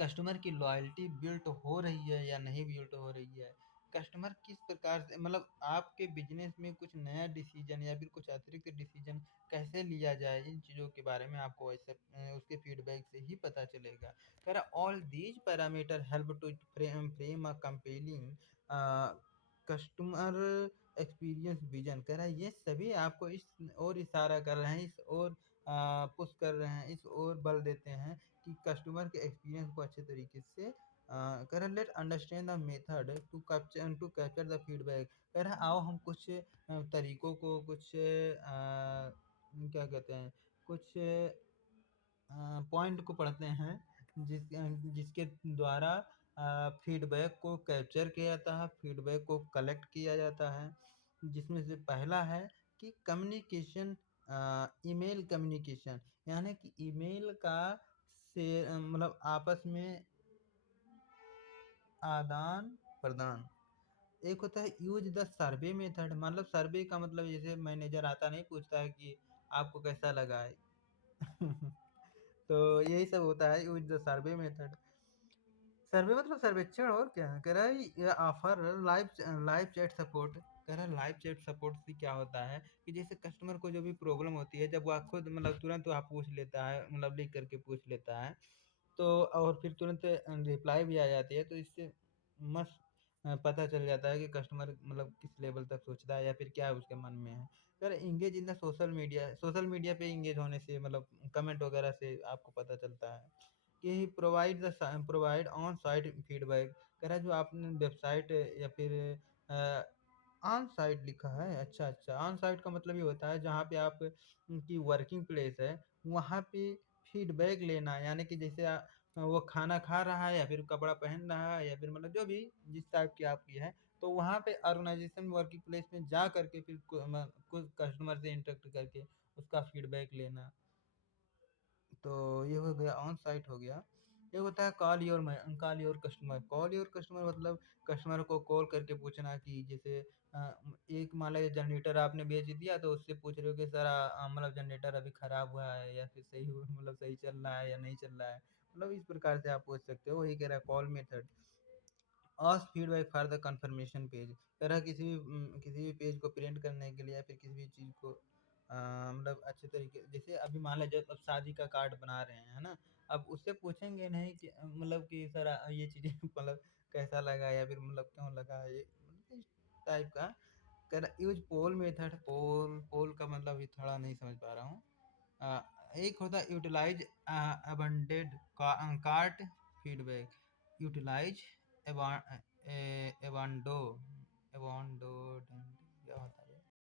कस्टमर की लॉयल्टी बिल्ट हो रही है या नहीं बिल्ट हो रही है, कस्टमर किस प्रकार से मतलब आपके बिजनेस में कुछ नया डिसीजन या फिर कुछ अतिरिक्त डिसीजन कैसे लिया जाए, इन चीज़ों के बारे में आपको ऐसे उसके फीडबैक से ही पता चलेगा। कह रहा all these parameter help to frame a compelling customer experience vision. कह रहा है ये सभी आपको इस और इशारा कर रहे हैं, इस और पुश कर रहे हैं, इस और बल देते हैं कि कस्टमर के एक्सपीरियंस को अच्छे तरीके से कह रहा let understand the method to capture the feedback. कह रहा आओ हम कुछ तरीकों को कुछ क्या कहते हैं कुछ पॉइंट को पढ़ते हैं जिसके द्वारा फीडबैक को कैप्चर किया जाता है, फीडबैक को कलेक्ट किया जाता है। जिसमें से पहला है कि कम्युनिकेशन, ईमेल कम्युनिकेशन, यानी कि ईमेल का से मतलब आपस में आदान प्रदान। एक होता है यूज द सर्वे मेथड, मतलब सर्वे का मतलब जैसे मैनेजर आता नहीं पूछता है कि आपको कैसा लगा है तो यही सब होता है यूज द सर्वे मेथड। सर्वे मतलब सर्वेक्षण, और क्या है? कह रहा है ये offer live live chat support. कह रहा है लाइव चैट सपोर्ट से क्या होता है कि जैसे कस्टमर को जो भी प्रॉब्लम होती है, जब वो खुद मतलब तुरंत वहाँ पूछ लेता है, मतलब लिख करके पूछ लेता है, तो और फिर तुरंत रिप्लाई भी आ जाती है, तो इससे मस्त पता चल जाता है कि कस्टमर मतलब किस लेवल तक सोचता है या फिर क्या उसके मन में है। अगर engage in the social media पे इंगेज होने से मतलब कमेंट वगैरह से आपको पता चलता है कि प्रोवाइड ऑन साइट फीडबैक। कह रहा है जो आपने वेबसाइट या फिर ऑन साइट लिखा है, अच्छा अच्छा, ऑन साइट का मतलब ये होता है जहाँ पे आप की वर्किंग प्लेस है वहाँ पे फीडबैक लेना, यानी कि जैसे वो खाना खा रहा है या फिर कपड़ा पहन रहा है या फिर मतलब जो भी जिस टाइप की आपकी है, तो वहाँ पे ऑर्गेनाइजेशन वर्किंग प्लेस में जा करके फिर कुछ कस्टमर से इंटरेक्ट करके उसका फीडबैक लेना। तो ये हो गया ऑन साइट हो गया। ये होता है कॉल योर कस्टमर मतलब कस्टमर को कॉल करके पूछना कि जैसे एक मान लीजिए जनरेटर आपने बेच दिया तो उससे पूछ रहे हो कि सर मतलब जनरेटर अभी खराब हुआ है या फिर सही मतलब सही चल रहा है या नहीं चल रहा है। मतलब इस प्रकार से आप पूछ सकते हो। वही कह रहा है call method. Ask feedback for the confirmation page. कह रहा है किसी भी पेज को प्रिंट करने के लिए या फिर किसी भी चीज़ को मतलब अच्छे तरीके, जैसे अभी मान लीजिए अब शादी का कार्ड बना रहे हैं, है ना? अब उससे पूछेंगे नहीं कि मतलब कि सर ये चीज़ें मतलब कैसा लगा या फिर मतलब क्यों लगा ये, मतलब इस टाइप का। कह रहा यूज पोल मेथड। पोल पोल का मतलब अभी थोड़ा नहीं समझ पा रहा हूँ। अ, एक होता है utilise abandoned cart feedback. Utilise एबांडो एबांडो क्या होता है?